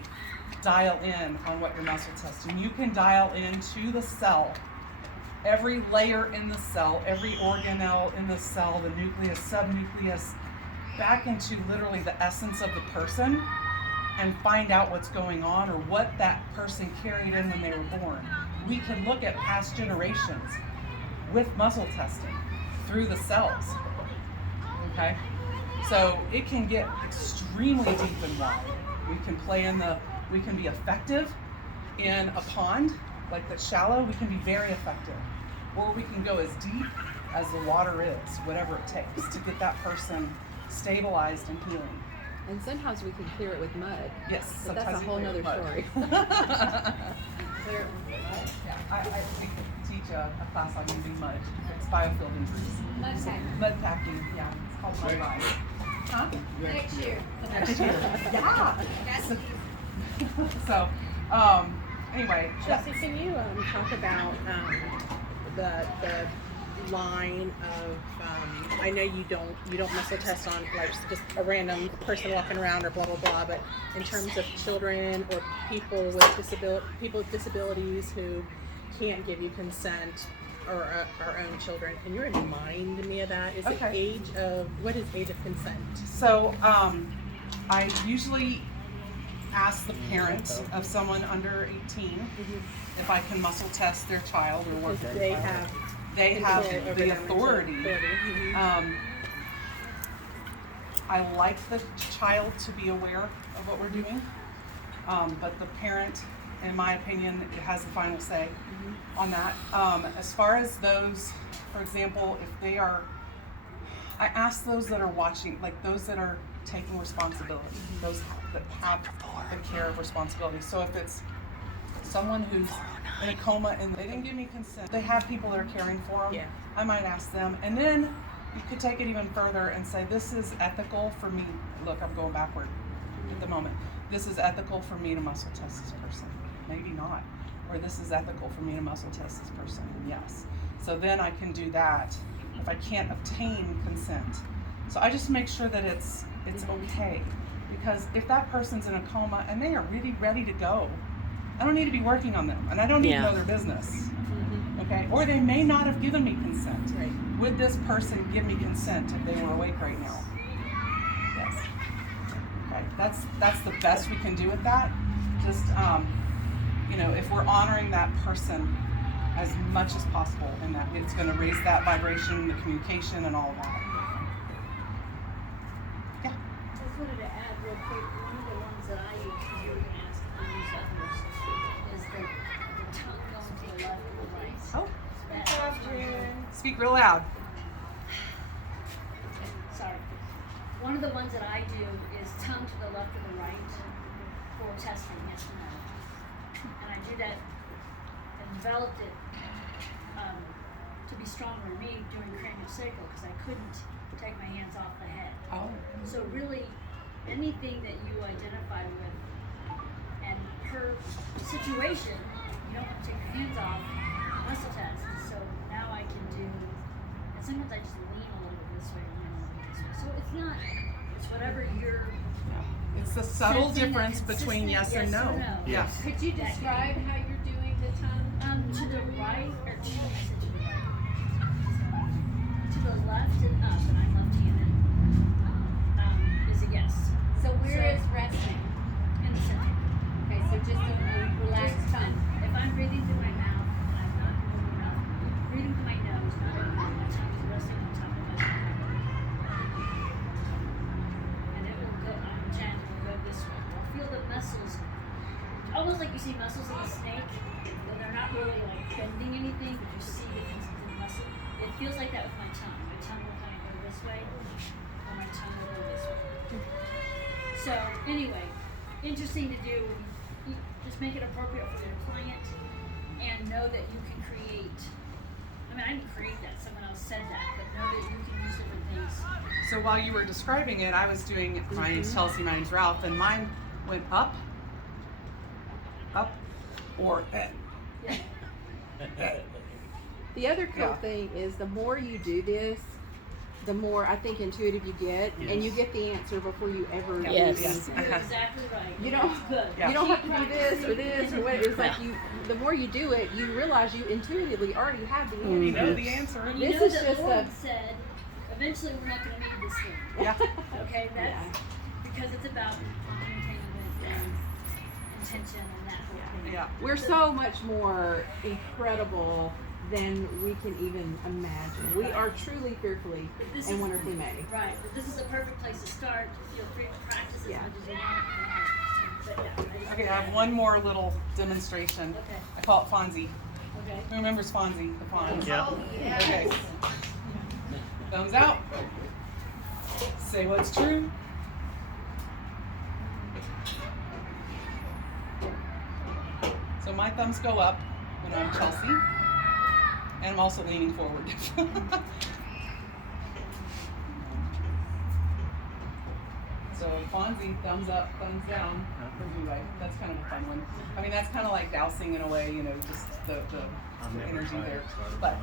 dial in on what you're muscle testing. You can dial into the cell, every layer in the cell, every organelle in the cell, the nucleus, subnucleus, back into literally the essence of the person, and find out what's going on or what that person carried in when they were born. We can look at past generations with muscle testing through the cells, okay? So it can get extremely deep and wide. We can be effective in a pond like that's shallow. We can be very effective, or we can go as deep as the water is, whatever it takes to get that person stabilized and healing. And sometimes we can clear it with mud. Yes, But that's a whole nother story. I teach a class on using mud. It's biofield injuries. Mud packing. Mud packing, yeah. It's called mud ride. Huh? Next year. Next year. Yeah. So, anyway. Chelsea, can you talk about the line of I know you don't muscle test on like just a random person walking around or blah blah blah, but in terms of children or people with disabilities who can't give you consent, or our own children, can you remind me of that? Is it what is age of consent? So I usually ask the parent of someone under 18 if I can muscle test their child or work their child. They have the authority. I like the child to be aware of what we're doing, but the parent, in my opinion, has the final say on that. As far as those, for example, I ask those that are watching, like those that are taking responsibility, those that have the care of responsibility. So if it's someone who's in a coma and they didn't give me consent, they have people that are caring for them, Yeah. I might ask them. And then you could take it even further and say, this is ethical for me. Look, I'm going backward at the moment. This is ethical for me to muscle test this person. Maybe not. Or this is ethical for me to muscle test this person. And yes. So then I can do that if I can't obtain consent. So I just make sure that it's okay. Because if that person's in a coma and they are really ready to go, I don't need to be working on them. And I don't need to know their business. Okay? Or they may not have given me consent. Right. Would this person give me consent if they were awake right now? Yes. Okay. That's the best we can do with that. Just if we're honoring that person as much as possible, and that it's going to raise that vibration, the communication, and all of that. Yeah. I just wanted to add real quick, one of the ones that I use, because you were going to ask if I use others, is the tongue going to the left or the right. Oh. That- Speak real loud. Sorry. One of the ones that I do is tongue to the left or the right for testing, yes or no. And I do that and developed it to be stronger in me during craniosacral because I couldn't take my hands off the head. Oh. So really, anything that you identify with and per situation, you don't want to take your hands off, muscle test. So now I can do, and sometimes I just lean a little bit this way and then a little bit this way. So it's not, it's whatever you're. It's the subtle sensing, difference between yes and no. Yes. Could you describe how you're doing the tongue? To the right, or to the right? To the left and up, and I'm left-handed, is a yes. So where is resting? In the center. Okay, so just a relaxed tongue. If I'm breathing through my mouth and I'm not moving my mouth, breathing through my nose, not moving my tongue is resting on top of my mouth. And it will go, it will go this way. You'll feel the muscles, almost like you see muscles in a snake, but they're not really like bending anything, but you see the muscle. It feels like that with my tongue. My tongue will kind of go this way, or my tongue will go this way. So anyway, interesting to do. You just make it appropriate for your client and know that you can create. I mean, I didn't create that. Someone else said that, but know that you can use different things. So while you were describing it, I was doing, my name's Chelsea, my name's Ralph, and mine went up, or The other cool thing is the more you do this, the more I think intuitive you get, and you get the answer before you ever do Yes. anything. You're exactly right. You don't, That's good. you don't have to do this or this or what. It's like the more you do it, you realize you intuitively already have the answer. you know the answer. And you This know is that just Lord said, eventually we're not going to need this thing. Yeah. Okay, that's because it's about entertainment and intention and that whole thing. Yeah. We're so much more incredible than we can even imagine. We are truly, fearfully, This and is- wonderfully made. Right, but this is a perfect place to start. Feel free to practice as Yeah. much as you want. But yeah, I just- Okay, I have one more little demonstration. Okay. I call it Fonzie. Okay. Who remembers Fonzie? The Fonz. Yeah. Okay. Thumbs out. Say what's true. So my thumbs go up when I'm Chelsea, and I'm also leaning forward. So Fonzie, thumbs up, thumbs down for Boulay. That's kind of a fun one. I mean, that's kind of like dowsing in a way, you know, just the energy there. But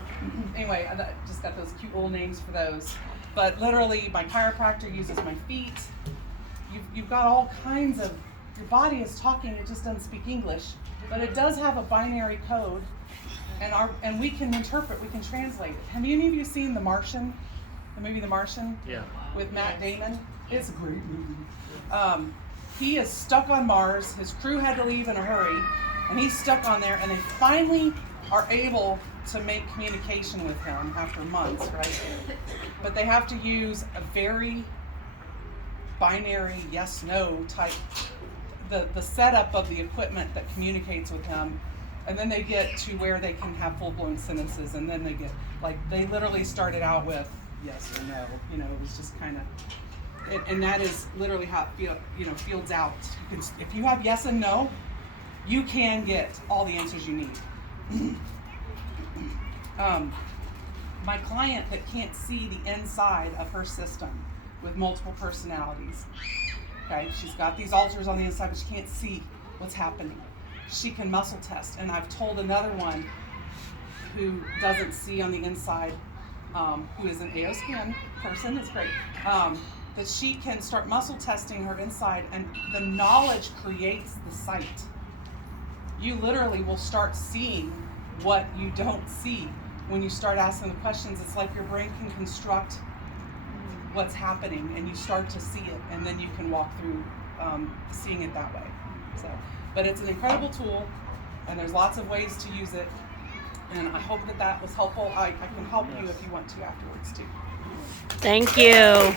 anyway, I just got those cute little names for those. But literally, my chiropractor uses my feet. You've got all kinds of, your body is talking, it just doesn't speak English. But it does have a binary code, and we can interpret, we can translate it. Have any of you seen The Martian? The movie The Martian? Yeah. With Matt Damon? It's a great movie. He is stuck on Mars. His crew had to leave in a hurry, and he's stuck on there, and they finally are able to make communication with him after months, right? But they have to use a very binary yes-no type, the setup of the equipment that communicates with him, and then they get to where they can have full-blown sentences, and then they get, like, they literally started out with yes or no, you know, it was just kind of, And that is literally how it fields out. If you have yes and no, you can get all the answers you need. My client that can't see the inside of her system with multiple personalities, okay, she's got these ulcers on the inside, but she can't see what's happening. She can muscle test, and I've told another one who doesn't see on the inside, who is an AO scan person, it's great, that she can start muscle testing her inside, and the knowledge creates the sight. You literally will start seeing what you don't see when you start asking the questions. It's like your brain can construct what's happening, and you start to see it, and then you can walk through seeing it that way. So, but it's an incredible tool, and there's lots of ways to use it, and I hope that was helpful. I can help you if you want to afterwards too. Thank you.